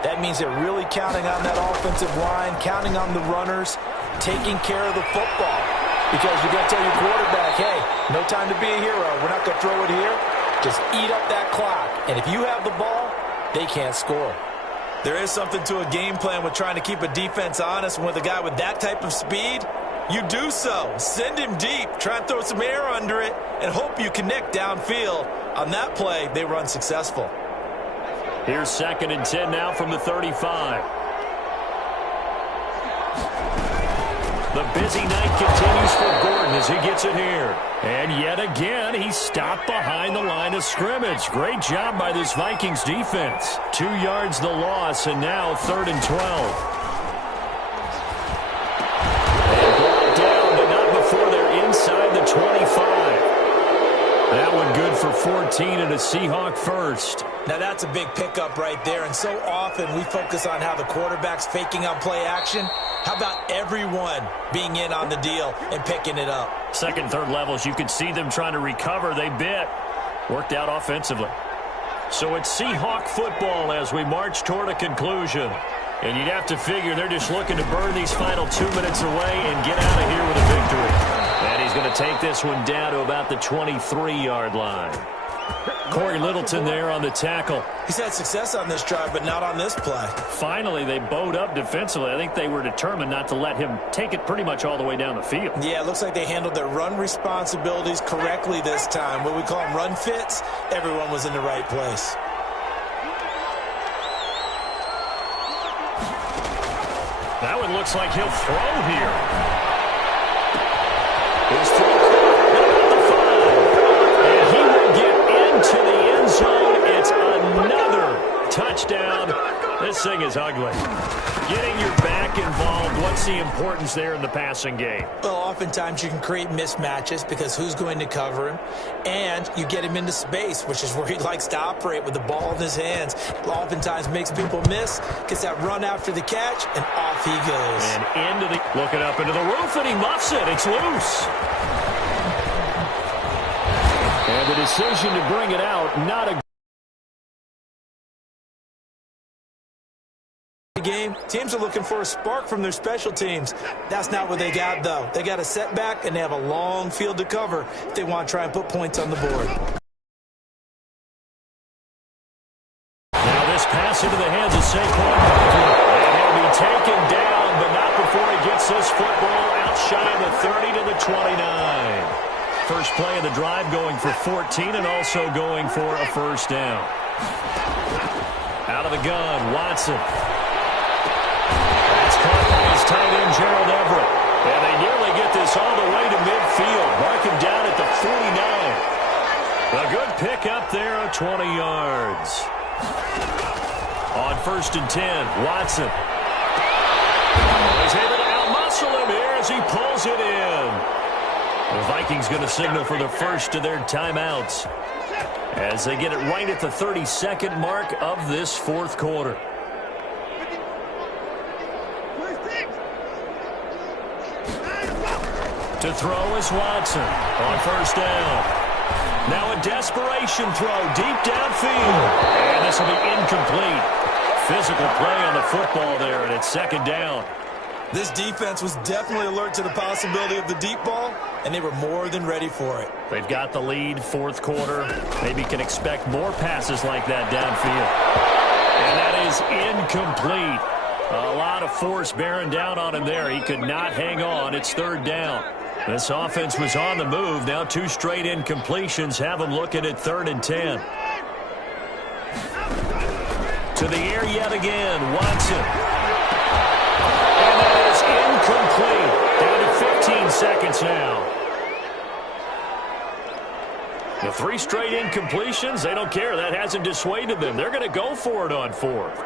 That means they're really counting on that offensive line, counting on the runners, taking care of the football. Because you're going to tell your quarterback, hey, no time to be a hero. We're not going to throw it here. Just eat up that clock. And if you have the ball, they can't score. There is something to a game plan with trying to keep a defense honest. And with a guy with that type of speed, you do so. Send him deep. Try and throw some air under it and hope you connect downfield. On that play, they run successful. Here's 2nd and 10 now from the 35. The busy night continues for Gordon as he gets it here. And yet again, he's stopped behind the line of scrimmage. Great job by this Vikings defense. 2 yards the loss, and now 3rd and 12. And brought down, but not before they're inside the 25. That one good for 14 and a Seahawk first. Now that's a big pickup right there, and so often we focus on how the quarterback's faking on play action. How about everyone being in on the deal and picking it up? Second, third levels, you could see them trying to recover. They bit. Worked out offensively. So it's Seahawk football as we march toward a conclusion. And you'd have to figure they're just looking to burn these final 2 minutes away and get out of here with a victory. And he's going to take this one down to about the 23-yard line. Corey Littleton there on the tackle. He's had success on this drive, but not on this play. Finally, they bowed up defensively. I think they were determined not to let him take it pretty much all the way down the field. Yeah, it looks like they handled their run responsibilities correctly this time. What we call them run fits, everyone was in the right place. That one looks like he'll throw here. His throw caught at the 5. And he will get into the end zone. It's another touchdown. This thing is ugly. Getting your back involved, what's the importance there in the passing game? Well, oftentimes you can create mismatches because who's going to cover him? And you get him into space, which is where he likes to operate with the ball in his hands. Oftentimes makes people miss, gets that run after the catch, and off he goes. And looking up into the roof, and he muffs it. It's loose. And the decision to bring it out, not a game. Teams are looking for a spark from their special teams. That's not what they got, though. They got a setback, and they have a long field to cover if they want to try and put points on the board. Now this pass into the hands of Saquon Barkley. And he'll be taken down, but not before he gets this football out shy of the 30 to the 29. First play of the drive going for 14 and also going for a first down. Out of the gun, Watson. Caught by his tight end, Gerald Everett. And they nearly get this all the way to midfield. Mark him down at the 49. A good pick up there of 20 yards. On 1st and 10, Watson. He's able to outmuscle him here as he pulls it in. The Vikings going to signal for the first of their timeouts as they get it right at the 32nd mark of this fourth quarter. To throw is Watson on first down. Now a desperation throw deep downfield. And this will be incomplete. Physical play on the football there, and it's 2nd down. This defense was definitely alert to the possibility of the deep ball, and they were more than ready for it. They've got the lead, fourth quarter. Maybe can expect more passes like that downfield. And that is incomplete. A lot of force bearing down on him there. He could not hang on. It's third down. This offense was on the move. Now 2 straight incompletions have them looking at 3rd and 10. To the air yet again. Watson. And that is incomplete. Down to 15 seconds now. The 3 straight incompletions, they don't care. That hasn't dissuaded them. They're going to go for it on 4th.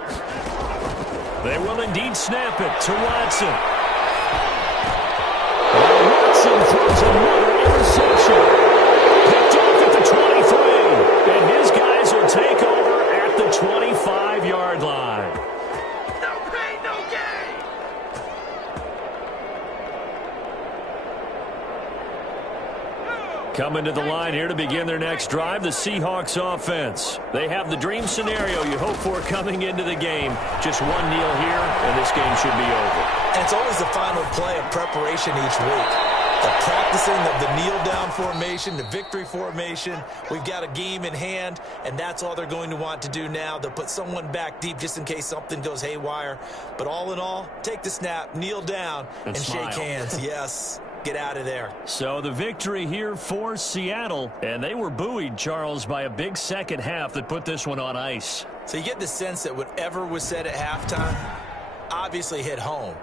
They will indeed snap it to Watson. Watson throws another interception. Picked off at the 23. And his guys will take over at the 25-yard line. No pain, no gain. Coming to the line here to begin their next drive, the Seahawks offense. They have the dream scenario you hope for coming into the game. Just one kneel here, and this game should be over. And it's always the final play of preparation each week. The practicing of the kneel-down formation, the victory formation. We've got a game in hand, and that's all they're going to want to do now. They'll put someone back deep just in case something goes haywire. But all in all, take the snap, kneel down, and shake hands. Yes. Get out of there. So the victory here for Seattle, and they were buoyed, Charles, by a big second half that put this one on ice. So you get the sense that whatever was said at halftime obviously hit home.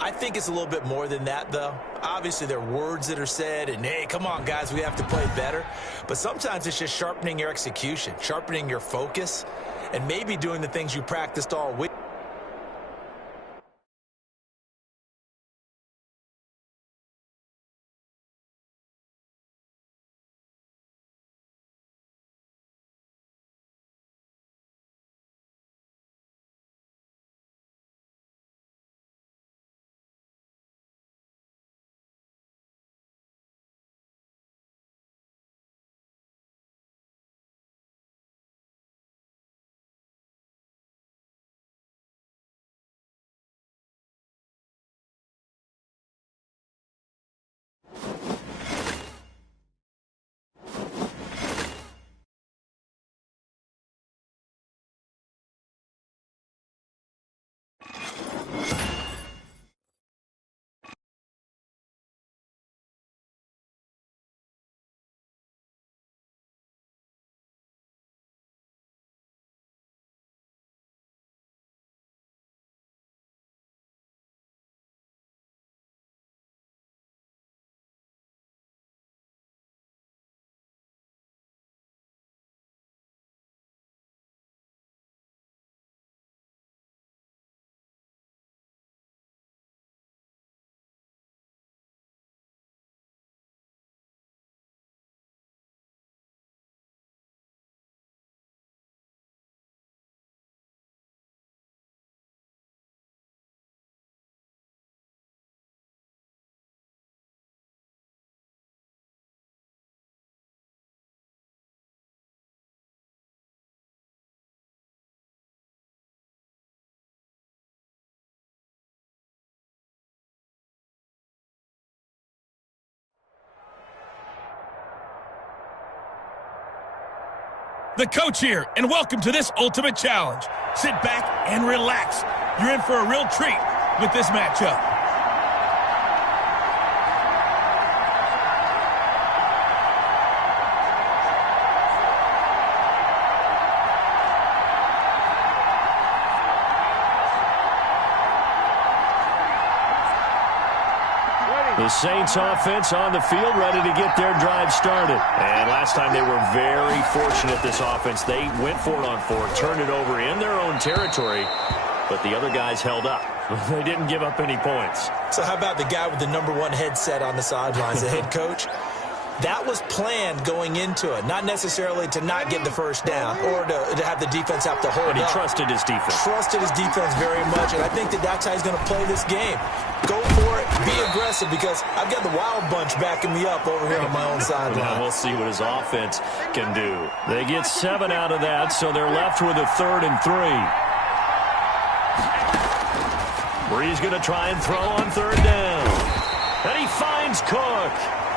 I think it's a little bit more than that, though. Obviously, there are words that are said, and, hey, come on, guys, we have to play better. But sometimes it's just sharpening your execution, sharpening your focus, and maybe doing the things you practiced all week. The coach here, and welcome to this ultimate challenge. Sit back and relax. You're in for a real treat with this matchup. The Saints offense on the field ready to get their drive started. And last time they were very fortunate, this offense. They went for it on 4, turned it over in their own territory, but the other guys held up. They didn't give up any points. So how about the guy with the #1 headset on the sidelines, the head coach? That was planned going into it, not necessarily to not get the first down or to have the defense have to hold up. And he trusted his defense. Trusted his defense very much, and I think that's how he's going to play this game. Go for it, be aggressive, because I've got the wild bunch backing me up over here on my own sideline. Now we'll see what his offense can do. They get 7 out of that, so they're left with a 3rd and 3. Bree's going to try and throw on 3rd down. And he finds Cook.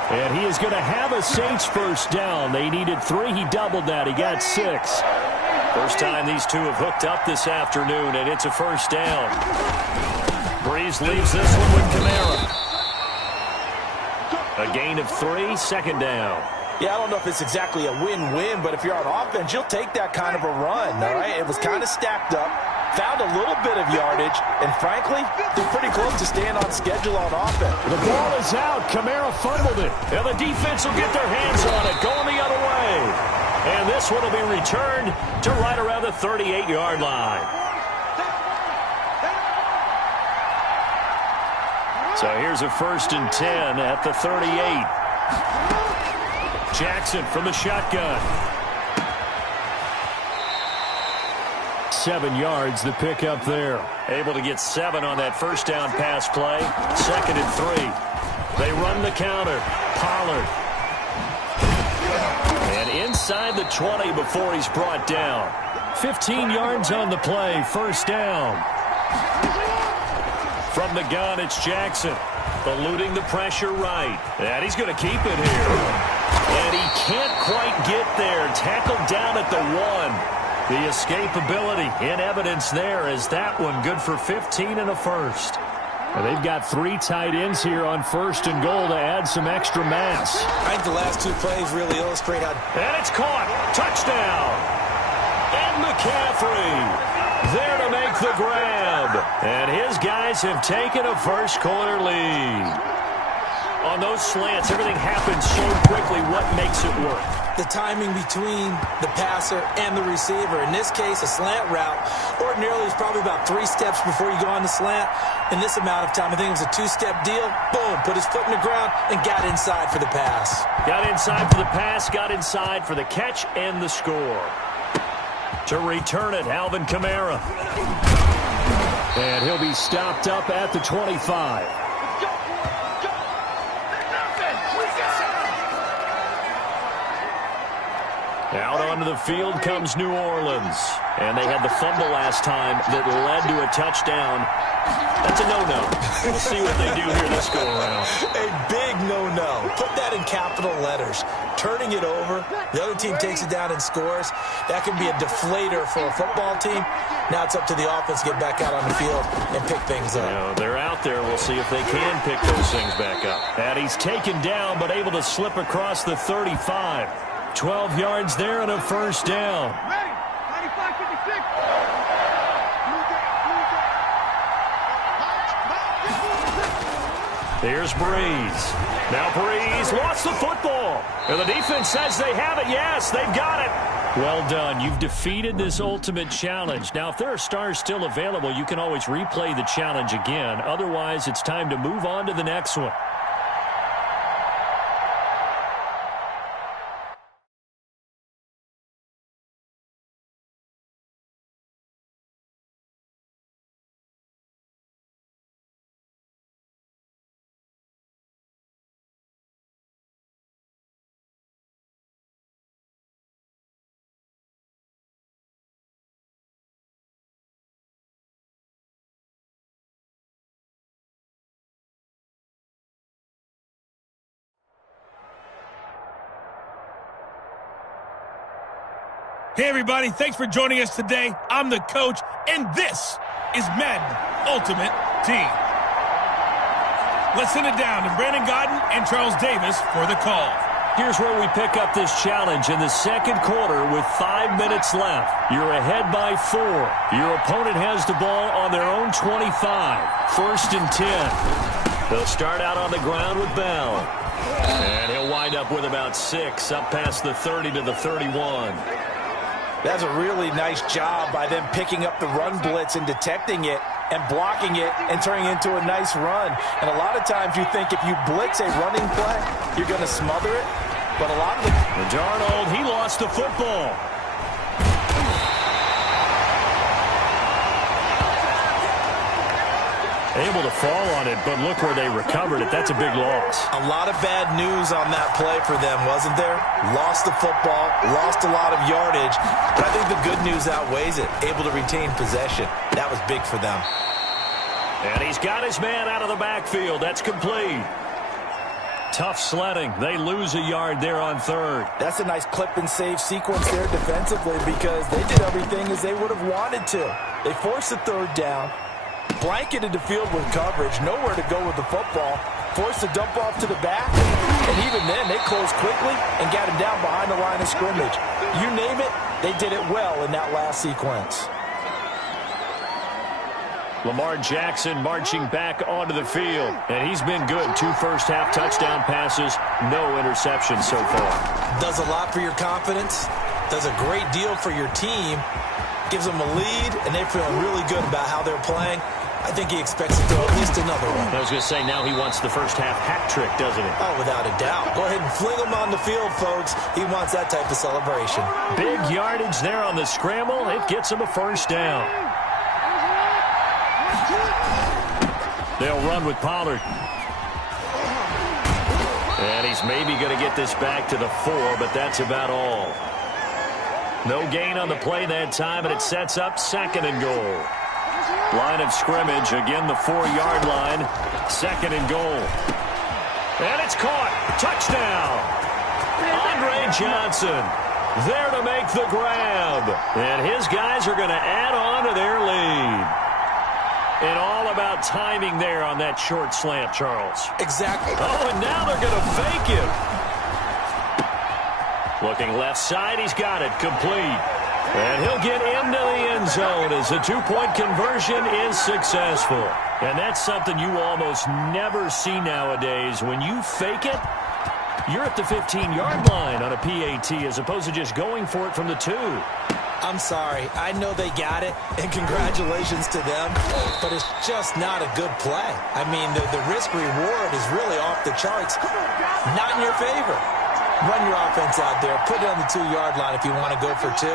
And he is going to have a Saints first down. They needed 3. He doubled that. He got 6. First time these two have hooked up this afternoon, and it's a first down. Breeze leaves this one with Kamara. A gain of 3, second down. Yeah, I don't know if it's exactly a win-win, but if you're on offense, you'll take that kind of a run, all right? It was kind of stacked up, found a little bit of yardage, and frankly, they're pretty close to staying on schedule on offense. The ball is out. Kamara fumbled it. And the defense will get their hands on it, going the other way. And this one will be returned to right around the 38-yard line. So here's a 1st and 10 at the 38. Jackson from the shotgun. 7 yards, the pickup there. Able to get 7 on that first down pass play. 2nd and 3. They run the counter. Pollard. And inside the 20 before he's brought down. 15 yards on the play. First down. From the gun, it's Jackson. Eluding the pressure right. And he's going to keep it here. And he can't quite get there. Tackled down at the 1. The escapability in evidence there as that one good for 15 and a first. And they've got 3 tight ends here on 1st and goal to add some extra mass. I think the last 2 plays really illustrate how... And it's caught. Touchdown. And McCaffrey there to make the grab. And his guys have taken a first-quarter lead. On those slants, everything happens so quickly. What makes it work? The timing between the passer and the receiver. In this case, a slant route ordinarily is probably about 3 steps before you go on the slant. In this amount of time, I think it was a 2-step deal. Boom, put his foot in the ground and got inside for the pass. Got inside for the pass, got inside for the catch and the score. To return it, Alvin Kamara. And he'll be stopped up at the 25. Out onto the field comes New Orleans. And they had the fumble last time that led to a touchdown. That's a no-no. We'll see what they do here this go-around. A big no-no. Put that in capital letters. Turning it over, the other team takes it down and scores. That can be a deflator for a football team. Now it's up to the offense to get back out on the field and pick things up. You know, they're out there. We'll see if they can pick those things back up. And he's taken down but able to slip across the 35. 12 yards there and a first down. Here's Breeze. Now Breeze lost the football. And the defense says they have it. Yes, they've got it. Well done. You've defeated this ultimate challenge. Now, if there are stars still available, you can always replay the challenge again. Otherwise, it's time to move on to the next one. Hey, everybody. Thanks for joining us today. I'm the coach, and this is Madden Ultimate Team. Let's send it down to Brandon Godden and Charles Davis for the call. Here's where we pick up this challenge in the second quarter with 5 minutes left. You're ahead by 4. Your opponent has the ball on their own 25. 1st and 10. They'll start out on the ground with Bell. And he'll wind up with about 6 up past the 30 to the 31. That's a really nice job by them picking up the run blitz and detecting it and blocking it and turning it into a nice run. And a lot of times you think if you blitz a running play, you're going to smother it. But a lot of the... Darnold, he lost the football. Able to fall on it, but look where they recovered it. That's a big loss. A lot of bad news on that play for them, wasn't there? Lost the football, lost a lot of yardage, but I think the good news outweighs it. Able to retain possession. That was big for them. And he's got his man out of the backfield. That's complete. tough sledding. They lose a yard there on third. That's a nice clip and save sequence there defensively because they did everything as they would have wanted to. They forced the third down, blanketed the field with coverage, nowhere to go with the football, forced a dump off to the back, and even then they closed quickly and got him down behind the line of scrimmage. You name it, they did it well in that last sequence. Lamar Jackson marching back onto the field, and he's been good. 2 first-half touchdown passes, no interceptions so far. Does a lot for your confidence, does a great deal for your team, gives them a lead, and they're feeling really good about how they're playing. I think he expects to throw at least another one. I was going to say, now he wants the first-half hat trick, doesn't he? Oh, without a doubt. Go ahead and fling him on the field, folks. He wants that type of celebration. Big yardage there on the scramble. It gets him a first down. They'll run with Pollard. And he's maybe going to get this back to the 4, but that's about all. No gain on the play that time, and it sets up 2nd and goal. Line of scrimmage, again the 4-yard line. 2nd and goal. And it's caught. Touchdown. Andre Johnson there to make the grab. And his guys are going to add on to their lead. And all about timing there on that short slant, Charles. Exactly. Oh, and now they're going to fake it. Looking left side, he's got it complete. And he'll get into the end zone as the 2-point conversion is successful. And that's something you almost never see nowadays. When you fake it, you're at the 15-yard line on a PAT as opposed to just going for it from the 2. I'm sorry. I know they got it, and congratulations to them, but it's just not a good play. I mean, the risk-reward is really off the charts. Not in your favor. Run your offense out there. Put it on the 2-yard line if you want to go for 2.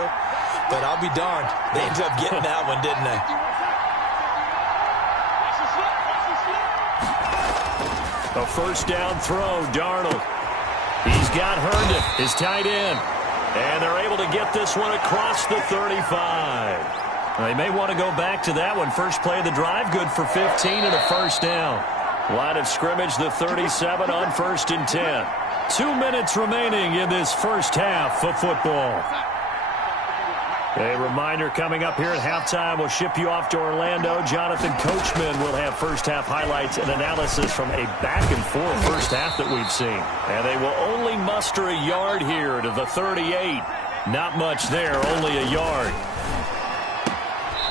But I'll be darned. They ended up getting that one, didn't they? A first down throw, Darnold. He's got Herndon, his tight end. And they're able to get this one across the 35. They may want to go back to that one. First play of the drive, good for 15 and a first down. Line of scrimmage, the 37 on 1st and 10. 2 minutes remaining in this first half of football. A reminder coming up here at halftime. We'll ship you off to Orlando. Jonathan Coachman will have first-half highlights and analysis from a back-and-forth first half that we've seen. And they will only muster a yard here to the 38. Not much there, only a yard.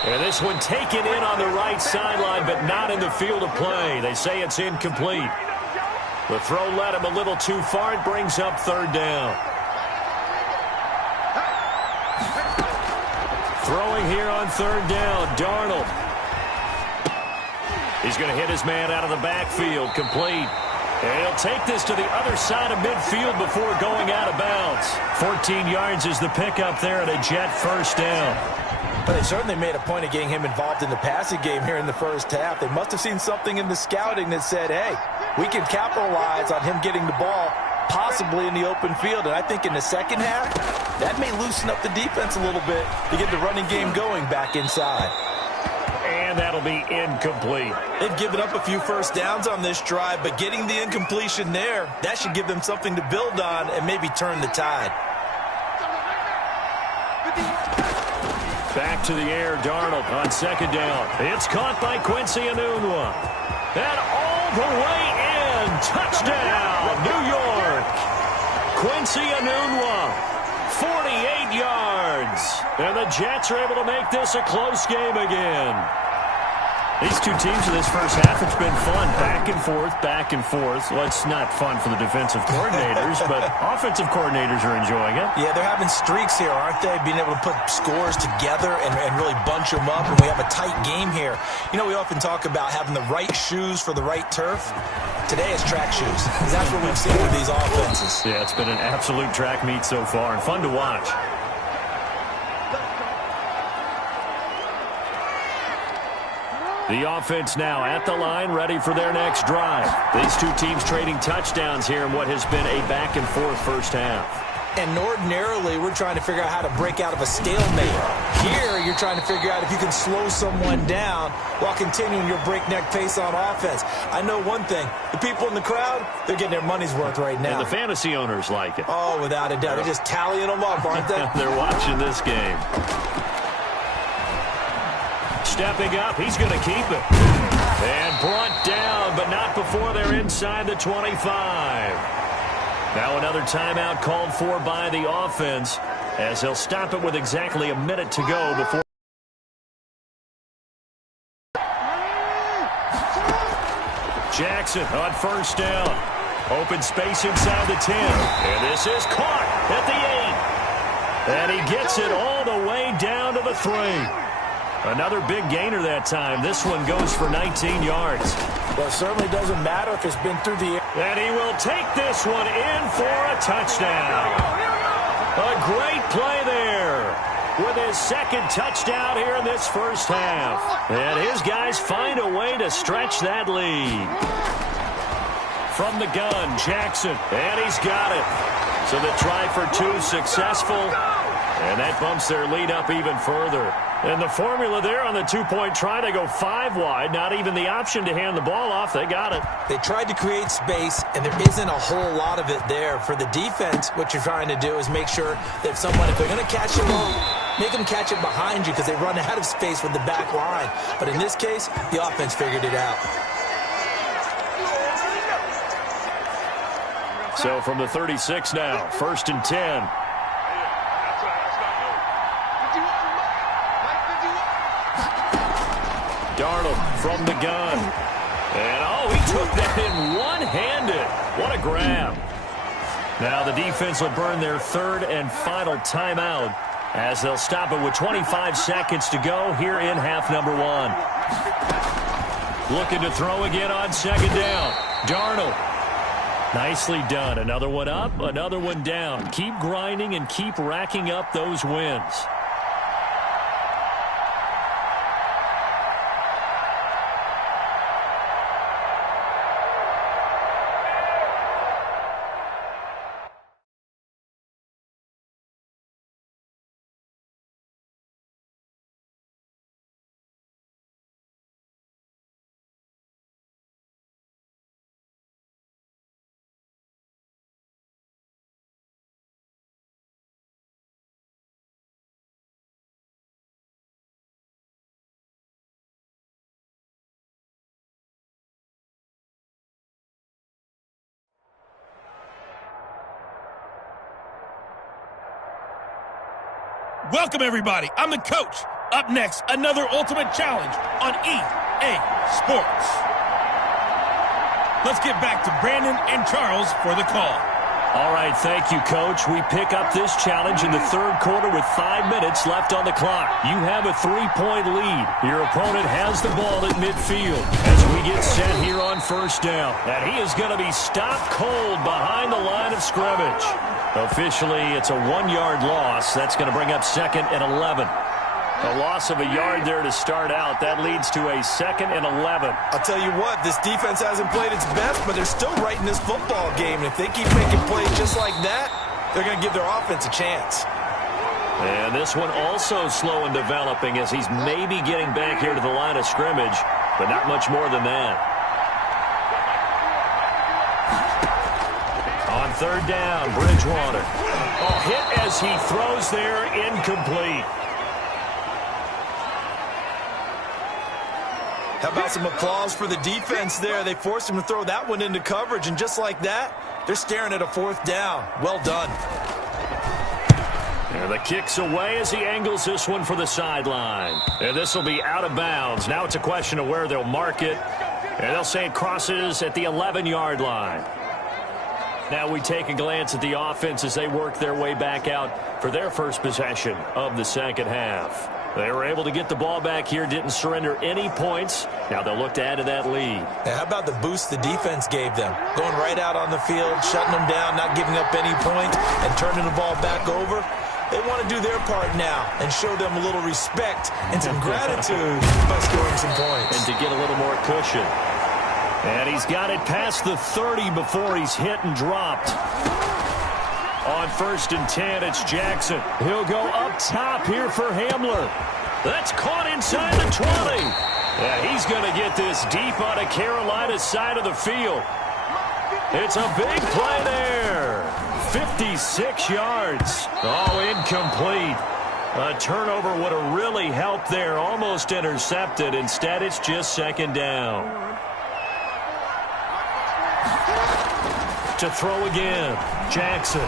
And this one taken in on the right sideline, but not in the field of play. They say it's incomplete. The throw led him a little too far. It brings up 3rd down. Throwing here on 3rd down, Darnold. He's going to hit his man out of the backfield, complete. And he'll take this to the other side of midfield before going out of bounds. 14 yards is the pickup there at a Jet first down. But they certainly made a point of getting him involved in the passing game here in the first half. They must have seen something in the scouting that said, hey, we can capitalize on him getting the ball possibly in the open field. And I think in the second half, that may loosen up the defense a little bit to get the running game going back inside. And that'll be incomplete. They've given up a few first downs on this drive, but getting the incompletion there, that should give them something to build on and maybe turn the tide. Back to the air, Darnold on 2nd down. It's caught by Quincy Enunwa. And all the way in. Touchdown, New York. Quincy Enunwa, 48 yards. And the Jets are able to make this a close game again. These two teams in this first half, it's been fun. Back and forth, back and forth. Well, it's not fun for the defensive coordinators, but offensive coordinators are enjoying it. Yeah, they're having streaks here, aren't they? Being able to put scores together and really bunch them up, and we have a tight game here. You know, we often talk about having the right shoes for the right turf. Today it's track shoes. That's what we've seen with these offenses. Yeah, it's been an absolute track meet so far, and fun to watch. The offense now at the line, ready for their next drive. These two teams trading touchdowns here in what has been a back-and-forth first half. And ordinarily, we're trying to figure out how to break out of a stalemate. Here, you're trying to figure out if you can slow someone down while continuing your breakneck pace on offense. I know one thing. The people in the crowd, they're getting their money's worth right now. And the fantasy owners like it. Oh, without a doubt. They're just tallying them up, aren't they? They're watching this game. Stepping up, he's going to keep it. And brought down, but not before they're inside the 25. Now another timeout called for by the offense as he'll stop it with exactly a minute to go before. Jackson on first down. Open space inside the 10. And this is caught at the 8. And he gets it all the way down to the 3. Another big gainer that time. This one goes for 19 yards. Well, it certainly doesn't matter if it's been through the air. And he will take this one in for a touchdown. A great play there with his second touchdown here in this first half. And his guys find a way to stretch that lead. From the gun, Jackson, and he's got it. So the try for 2 successful. And that bumps their lead up even further. And the formula there on the 2-point try, they go 5 wide. Not even the option to hand the ball off. They got it. They tried to create space, and there isn't a whole lot of it there. For the defense, what you're trying to do is make sure that if they're going to catch the ball, make them catch it behind you because they run out of space with the back line. But in this case, the offense figured it out. So from the 36 now, 1st and 10. Darnold from the gun. And, oh, he took that in one-handed. What a grab. Now the defense will burn their 3rd and final timeout as they'll stop it with 25 seconds to go here in half number 1. Looking to throw again on 2nd down. Darnold. Nicely done. Another one up, another one down. Keep grinding and keep racking up those wins. Welcome, everybody. I'm the coach. Up next, another ultimate challenge on EA Sports. Let's get back to Brandon and Charles for the call. All right, thank you, Coach. We pick up this challenge in the 3rd quarter with 5 minutes left on the clock. You have a 3-point lead. Your opponent has the ball at midfield as we get set here on 1st down. And he is going to be stopped cold behind the line of scrimmage. Officially, it's a 1-yard loss. That's going to bring up 2nd and 11. A loss of a yard there to start out. That leads to a 2nd and 11. I'll tell you what, this defense hasn't played its best, but they're still right in this football game. And if they keep making plays just like that, they're going to give their offense a chance. And this one also slow in developing as he's maybe getting back here to the line of scrimmage, but not much more than that. On 3rd down, Bridgewater. Oh, hit as he throws there, incomplete. How about some applause for the defense there? They forced him to throw that one into coverage, and just like that, they're staring at a 4th down. Well done. And the kick's away as he angles this one for the sideline. And this will be out of bounds. Now it's a question of where they'll mark it. And they'll say it crosses at the 11-yard line. Now we take a glance at the offense as they work their way back out for their first possession of the 2nd half. They were able to get the ball back here, didn't surrender any points. Now they'll look to add to that lead. Now, how about the boost the defense gave them? Going right out on the field, shutting them down, not giving up any points, and turning the ball back over. They want to do their part now and show them a little respect and some gratitude by scoring some points. And to get a little more cushion. And he's got it past the 30 before he's hit and dropped. On 1st and 10, it's Jackson. He'll go up top here for Hamler. That's caught inside the 20. Yeah, he's going to get this deep on a Carolina side of the field. It's a big play there. 56 yards. Oh, incomplete. A turnover would have really helped there. Almost intercepted. Instead, it's just 2nd down. To throw again. Jackson.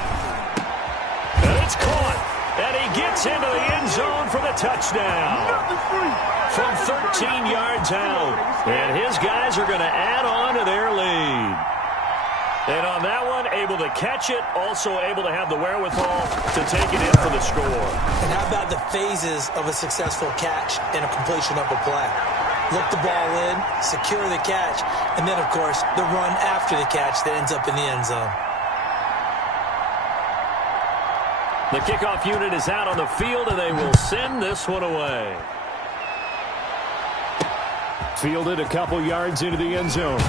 And it's caught. And he gets into the end zone for the touchdown. From 13 yards out. And his guys are going to add on to their lead. And on that one, able to catch it, also able to have the wherewithal to take it in for the score. And how about the phases of a successful catch and a completion of a play? Look the ball in, secure the catch, and then, of course, the run after the catch that ends up in the end zone. The kickoff unit is out on the field, and they will send this one away. Fielded a couple yards into the end zone.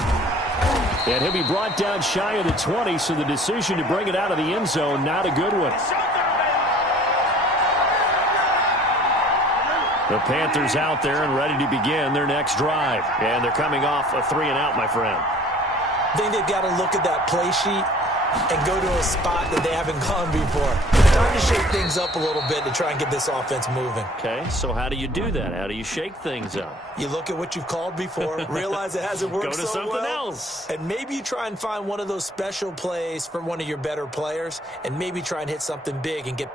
And he'll be brought down shy of the 20, so the decision to bring it out of the end zone, not a good one. The Panthers out there and ready to begin their next drive. And they're coming off a 3-and-out, my friend. I think they've got to look at that play sheet and go to a spot that they haven't gone before. Time to shake things up a little bit to try and get this offense moving. Okay, so how do you do that? How do you shake things up? You look at what you've called before, realize it hasn't worked so well. Go to something else. And maybe you try and find one of those special plays for one of your better players, and maybe try and hit something big and get...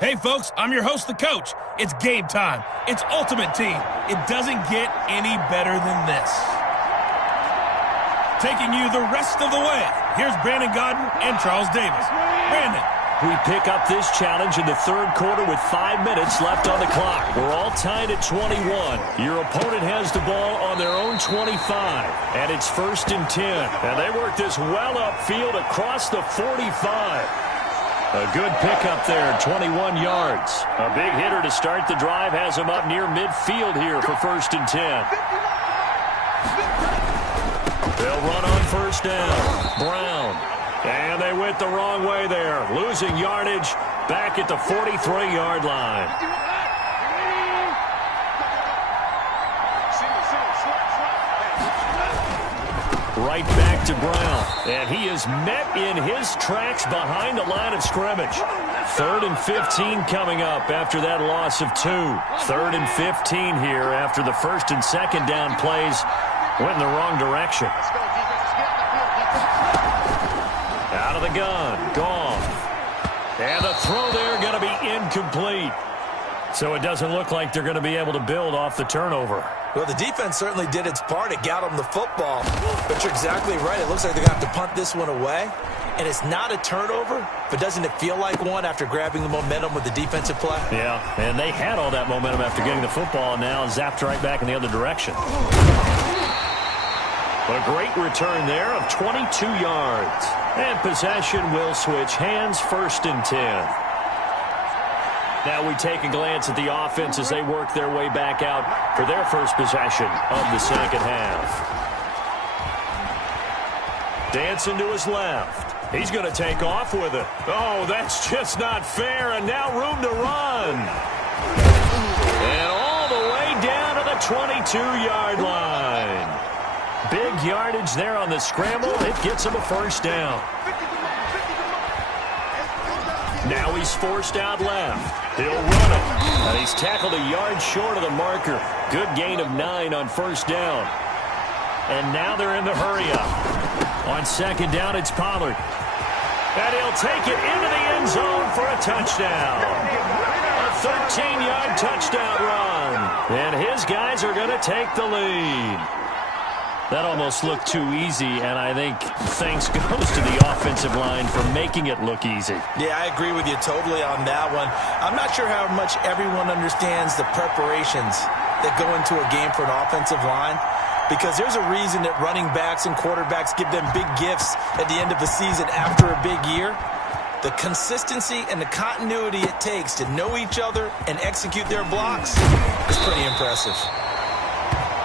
Hey, folks, I'm your host, the coach. It's game time. It's Ultimate Team. It doesn't get any better than this. Taking you the rest of the way, here's Brandon Gaudin and Charles Davis. Brandon. We pick up this challenge in the 3rd quarter with 5 minutes left on the clock. We're all tied at 21. Your opponent has the ball on their own 25, and it's 1st and 10. And they work this well upfield across the 45. A good pickup there, 21 yards. A big hitter to start the drive has him up near midfield here for 1st and 10. They'll run on 1st down. Brown. And they went the wrong way there. Losing yardage back at the 43-yard line. Right back to Brown. And he is met in his tracks behind the line of scrimmage. 3rd and 15 coming up after that loss of 2. 3rd and 15 here after the 1st and 2nd down plays went in the wrong direction. Out of the gun. Gone. And the throw there going to be incomplete. So it doesn't look like they're going to be able to build off the turnover. Well, the defense certainly did its part. It got them the football. But you're exactly right. It looks like they're going to have to punt this one away. And it's not a turnover, but doesn't it feel like one after grabbing the momentum with the defensive play? Yeah, and they had all that momentum after getting the football and now zapped right back in the other direction. A great return there of 22 yards. And possession will switch hands, 1st and 10. Now we take a glance at the offense as they work their way back out for their first possession of the second half. Dancing to his left. He's going to take off with it. Oh, that's just not fair, and now room to run. And all the way down to the 22-yard line. Big yardage there on the scramble. It gets him a 1st down. Now he's forced out left. He'll run it. And he's tackled a yard short of the marker. Good gain of 9 on 1st down. And now they're in the hurry-up. On 2nd down, it's Pollard. And he'll take it into the end zone for a touchdown. A 13-yard touchdown run. And his guys are going to take the lead. That almost looked too easy, and I think thanks goes to the offensive line for making it look easy. Yeah, I agree with you totally on that one. I'm not sure how much everyone understands the preparations that go into a game for an offensive line, because there's a reason that running backs and quarterbacks give them big gifts at the end of the season after a big year. The consistency and the continuity it takes to know each other and execute their blocks is pretty impressive.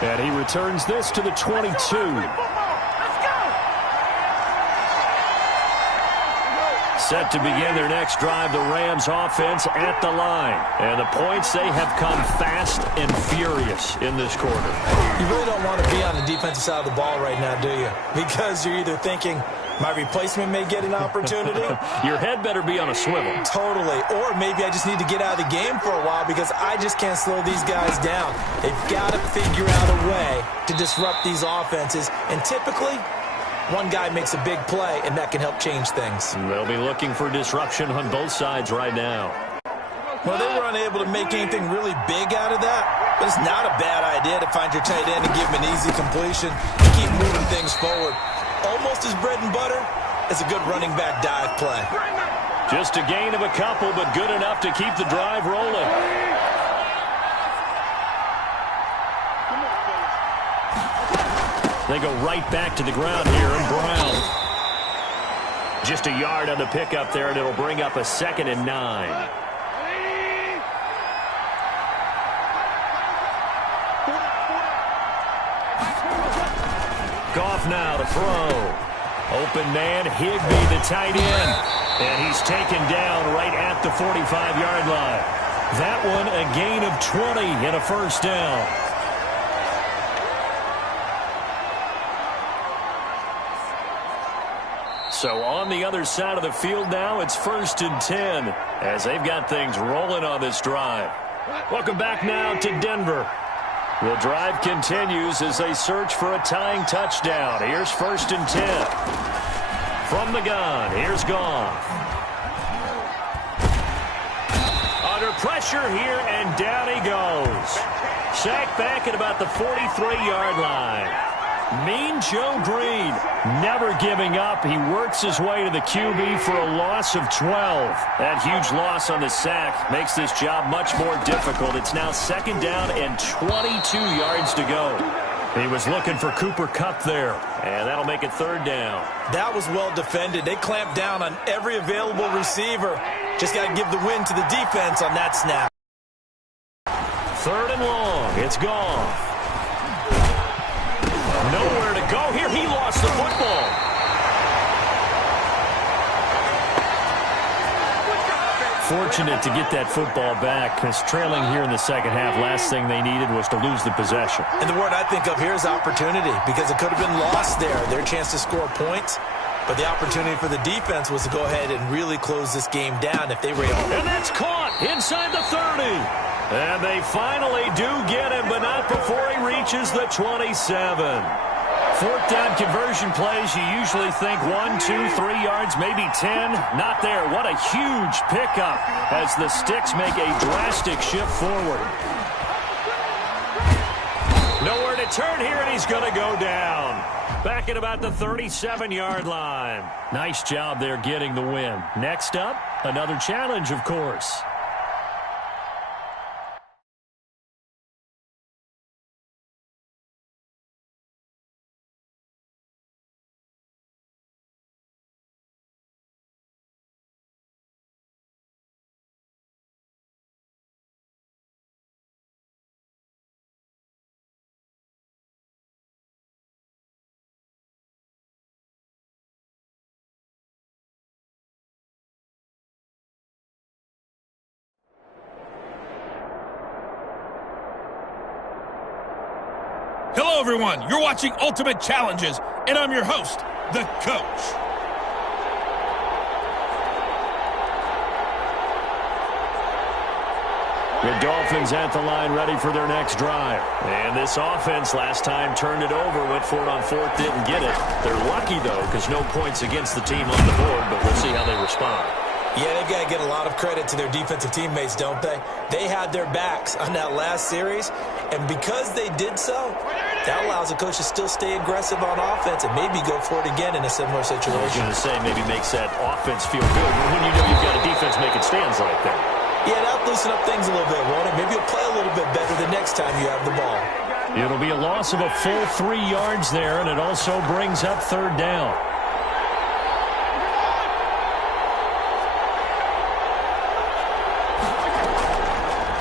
And he returns this to the 22. Set to begin their next drive, the Rams offense at the line. And the points, they have come fast and furious in this quarter. You really don't want to be on the defensive side of the ball right now, do you? Because you're either thinking, my replacement may get an opportunity. Your head better be on a swivel. Totally. Or maybe I just need to get out of the game for a while because I just can't slow these guys down. They've got to figure out a way to disrupt these offenses. And typically, one guy makes a big play, and that can help change things. They'll be looking for disruption on both sides right now. Well, they were unable to make anything really big out of that. But it's not a bad idea to find your tight end and give him an easy completion and keep moving things forward. Almost as bread and butter as a good running back dive play. Just a gain of a couple, but good enough to keep the drive rolling. They go right back to the ground here, and Brown. Just a yard on the pickup there, and it'll bring up a 2nd and 9. Goff now to throw. Open man, Higbee, the tight end. And he's taken down right at the 45-yard line. That one a gain of 20 and a 1st down. So on the other side of the field now, it's 1st and 10 as they've got things rolling on this drive. Welcome back now to Denver. The drive continues as they search for a tying touchdown. Here's 1st and 10. From the gun, here's Goff. Under pressure here, and down he goes. Sacked back at about the 43-yard line. Mean Joe Green, never giving up. He works his way to the QB for a loss of 12. That huge loss on the sack makes this job much more difficult. It's now 2nd down and 22 yards to go. He was looking for Cooper Kupp there, and that'll make it 3rd down. That was well defended. They clamped down on every available receiver. Just got to give the win to the defense on that snap. 3rd and long. It's Goff. Nowhere to go here. He lost the football. Fortunate to get that football back, because trailing here in the second half, last thing they needed was to lose the possession. And the word I think of here is opportunity, because it could have been lost there, their chance to score points. But the opportunity for the defense was to go ahead and really close this game down if they were able. And that's caught inside the 30. And they finally do get him, but not before he reaches the 27. 4th down conversion plays, you usually think 1, 2, 3 yards, maybe 10. Not there. What a huge pickup as the Sticks make a drastic shift forward. Nowhere to turn here, and he's going to go down. Back at about the 37-yard line. Nice job there getting the win. Next up, another challenge, of course. Hello, everyone. You're watching Ultimate Challenges, and I'm your host, the Coach. The Dolphins at the line, ready for their next drive. And this offense last time turned it over, went for it on fourth, didn't get it. They're lucky, though, because no points against the team on the board, but we'll see how they respond. Yeah, they've got to get a lot of credit to their defensive teammates, don't they? They had their backs on that last series, and because they did so, that allows the coach to still stay aggressive on offense and maybe go for it again in a similar situation. I was going to say, maybe makes that offense feel good when you know you've got a defense making stands like that. Yeah, that'll loosen up things a little bit, won't it? Maybe you'll play a little bit better the next time you have the ball. It'll be a loss of a full 3 yards there, and it also brings up third down.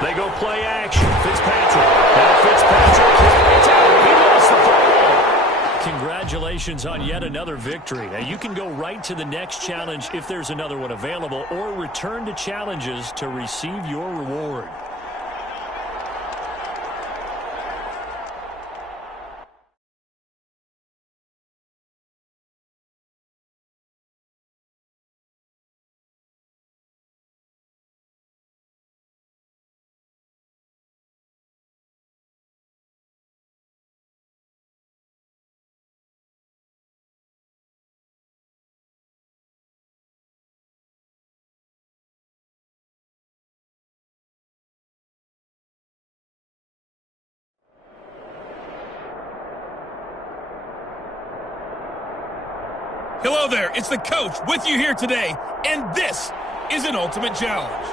They go play action. Fitzpatrick. Now Fitzpatrick. It's out. He lost the football. Congratulations on yet another victory. Now you can go right to the next challenge if there's another one available, or return to challenges to receive your reward. Hello there, it's the Coach with you here today, and this is an Ultimate Challenge.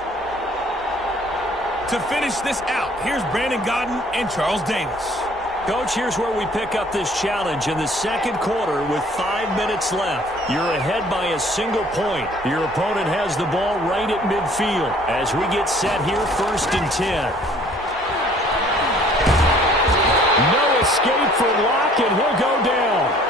To finish this out, here's Brandon Gaudin and Charles Davis. Coach, here's where we pick up this challenge in the second quarter with 5 minutes left. You're ahead by a single point. Your opponent has the ball right at midfield as we get set here, 1st and 10. No escape for Locke, and he'll go down.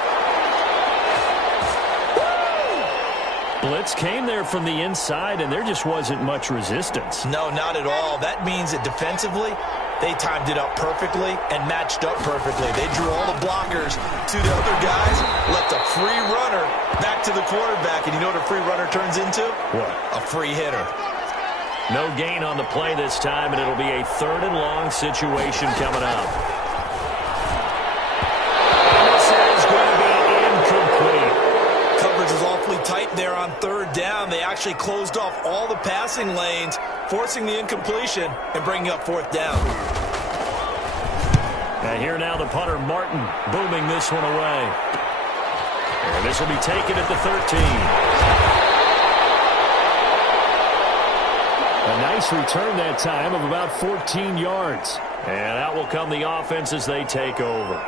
Blitz came there from the inside, and there just wasn't much resistance. No, not at all. That means that defensively, they timed it up perfectly and matched up perfectly. They drew all the blockers to the other guys, left a free runner back to the quarterback. And you know what a free runner turns into? What? A free hitter. No gain on the play this time, and it'll be a 3rd and long situation coming up. This is going to be incomplete. Coverage is awfully tight there on 3rd down. They actually closed off all the passing lanes, forcing the incompletion and bringing up 4th down. And here now the punter, Martin, booming this one away. And this will be taken at the 13. A nice return that time of about 14 yards. And out will come the offense as they take over.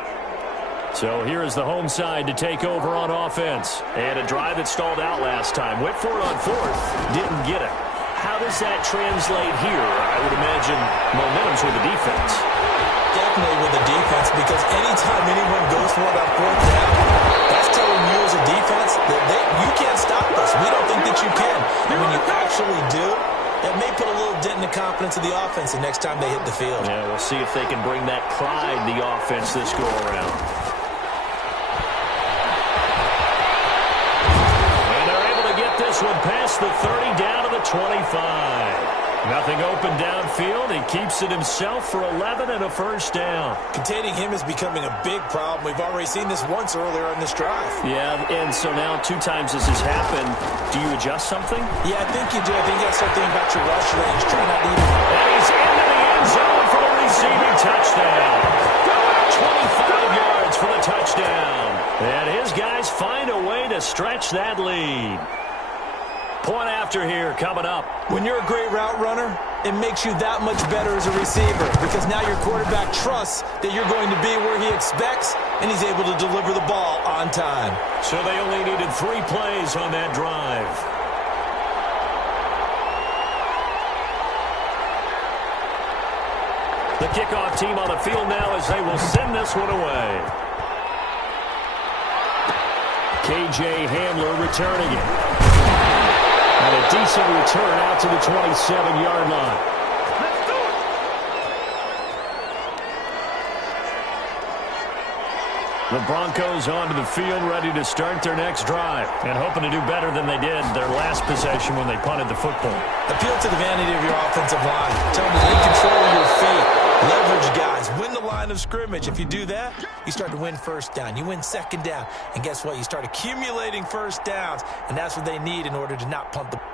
So here is the home side to take over on offense. And a drive that stalled out last time. Went for it on 4th, didn't get it. How does that translate here? I would imagine momentum's with the defense. Definitely with the defense, because anytime anyone goes for it on 4th down, that's telling you as a defense that you can't stop us. We don't think that you can. And when you actually do, that may put a little dent in the confidence of the offense the next time they hit the field. Yeah, we'll see if they can bring that pride in the offense this go-around. This one past the 30 down to the 25. Nothing open downfield. He keeps it himself for 11 and a 1st down. Containing him is becoming a big problem. We've already seen this once earlier in this drive. Yeah, and so now 2 times this has happened. Do you adjust something? Yeah, I think you do. I think you got to start thinking about your rush range. Try not to even... And he's into the end zone for the receiving touchdown. 25 yards for the touchdown. And his guys find a way to stretch that lead. Point after here coming up. When you're a great route runner, it makes you that much better as a receiver, because now your quarterback trusts that you're going to be where he expects, and he's able to deliver the ball on time. So they only needed 3 plays on that drive. The kickoff team on the field now as they will send this one away. KJ Hamler returning it. And a decent return out to the 27-yard line. The Broncos onto the field, ready to start their next drive, and hoping to do better than they did their last possession when they punted the football. Appeal to the vanity of your offensive line. Tell them to take control of your feet. Leverage guys. Win the line of scrimmage. If you do that, you start to win first down. You win second down. And guess what? You start accumulating first downs, and that's what they need in order to not punt the ball.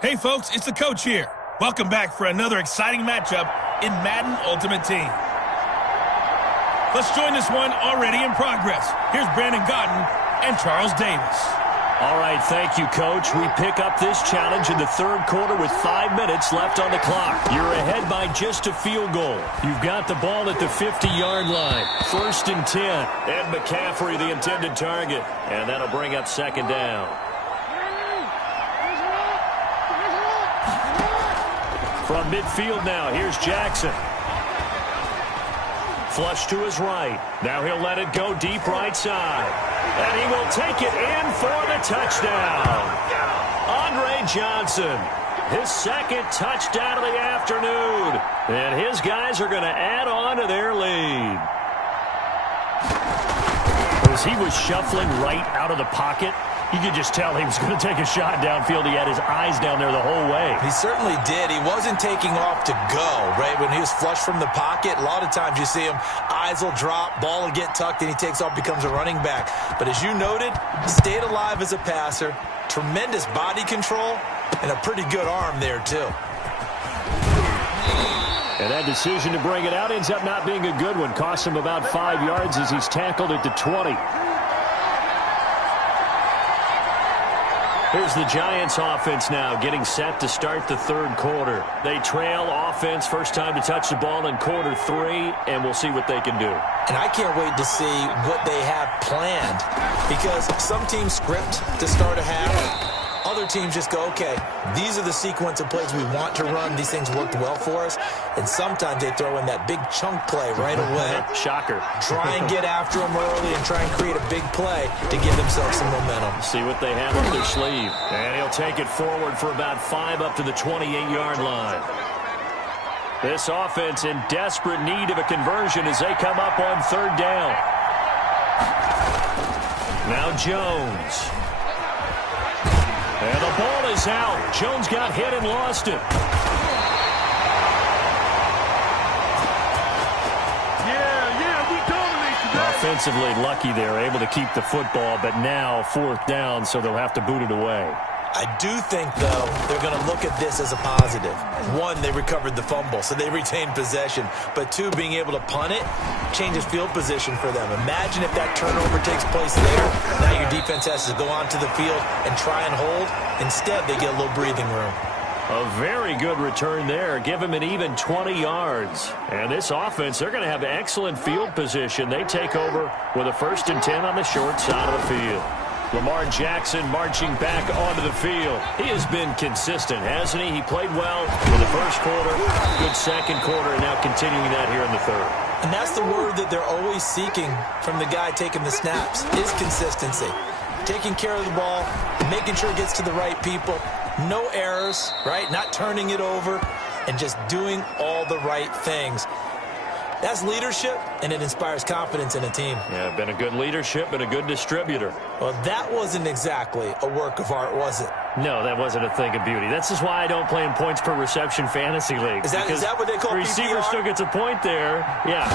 Hey, folks, it's the coach here. Welcome back for another exciting matchup in Madden Ultimate Team. Let's join this one already in progress. Here's Brandon Godden and Charles Davis. All right, thank you, Coach. We pick up this challenge in the third quarter with 5 minutes left on the clock. You're ahead by just a field goal. You've got the ball at the 50-yard line. 1st and 10. And McCaffrey, the intended target. And that'll bring up second down. From midfield now, here's Jackson. Flush to his right. Now he'll let it go deep right side. And he will take it in for the touchdown. Andre Johnson, his second touchdown of the afternoon. And his guys are going to add on to their lead. As he was shuffling right out of the pocket, you could just tell he was going to take a shot downfield. He had his eyes down there the whole way. He certainly did. He wasn't taking off to go, right? When he was flushed from the pocket, a lot of times you see him, eyes will drop, ball will get tucked, and he takes off, becomes a running back. But as you noted, stayed alive as a passer, tremendous body control, and a pretty good arm there, too. And that decision to bring it out ends up not being a good one. Costs him about 5 yards as he's tackled at the 20. Here's the Giants offense now getting set to start the third quarter. They trail offense, first time to touch the ball in quarter 3, and we'll see what they can do. And I can't wait to see what they have planned, because some teams script to start a half. Other teams just go, okay, these are the sequence of plays we want to run. These things worked well for us. And sometimes they throw in that big chunk play right away. Shocker. Try and get after them early and try and create a big play to give themselves some momentum. See what they have up their sleeve. And he'll take it forward for about 5 up to the 28-yard line. This offense in desperate need of a conversion as they come up on third down. Now Jones. And the ball is out. Jones got hit and lost it. We dominate today. Offensively lucky they're able to keep the football, but now 4th down, so they'll have to boot it away. I do think, though, they're going to look at this as a positive. 1, they recovered the fumble, so they retained possession. But 2, being able to punt it changes field position for them. Imagine if that turnover takes place there. Now your defense has to go onto the field and try and hold. Instead, they get a little breathing room. A very good return there. Give him an even 20 yards. And this offense, they're going to have excellent field position. They take over with a 1st and 10 on the short side of the field. Lamar Jackson marching back onto the field. He has been consistent, hasn't he? He played well in the first quarter, good second quarter, and now continuing that here in the third. And that's the word that they're always seeking from the guy taking the snaps, is consistency. Taking care of the ball, making sure it gets to the right people. No errors, right? Not turning it over. and just doing all the right things. That's leadership, and it inspires confidence in a team. Yeah, been a good leadership and a good distributor. Well, that wasn't exactly a work of art, was it? No, that wasn't a thing of beauty. That's just why I don't play in points per reception fantasy leagues. Is that what they call receiver PPR? still gets a point there. Yeah.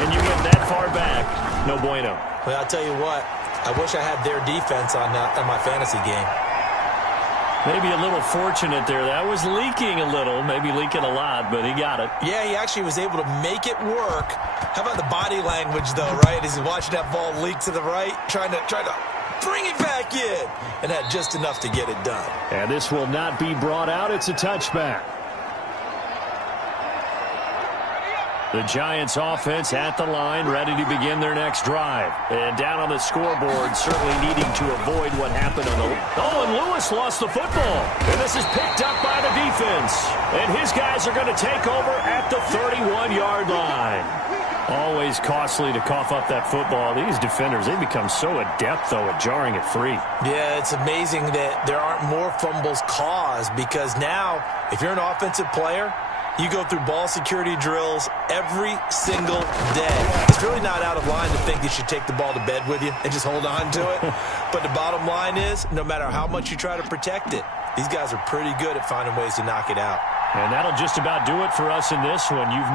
And you get that far back. No bueno. Well, I'll tell you what. I wish I had their defense on my fantasy game. Maybe a little fortunate there. That was leaking a little, maybe leaking a lot, but he got it. Yeah, he actually was able to make it work. How about the body language, though, right? As he's watching that ball leak to the right, trying to bring it back in, and had just enough to get it done. And this will not be brought out. It's a touchback. The Giants offense at the line, ready to begin their next drive. And down on the scoreboard, certainly needing to avoid what happened on the... Oh, and Lewis lost the football. And this is picked up by the defense. And his guys are going to take over at the 31-yard line. Always costly to cough up that football. These defenders, they become so adept, though, at jarring it free. Yeah, it's amazing that there aren't more fumbles caused, because now, if you're an offensive player, you go through ball security drills every single day. It's really not out of line to think you should take the ball to bed with you and just hold on to it. But the bottom line is, no matter how much you try to protect it, these guys are pretty good at finding ways to knock it out. And that'll just about do it for us in this one.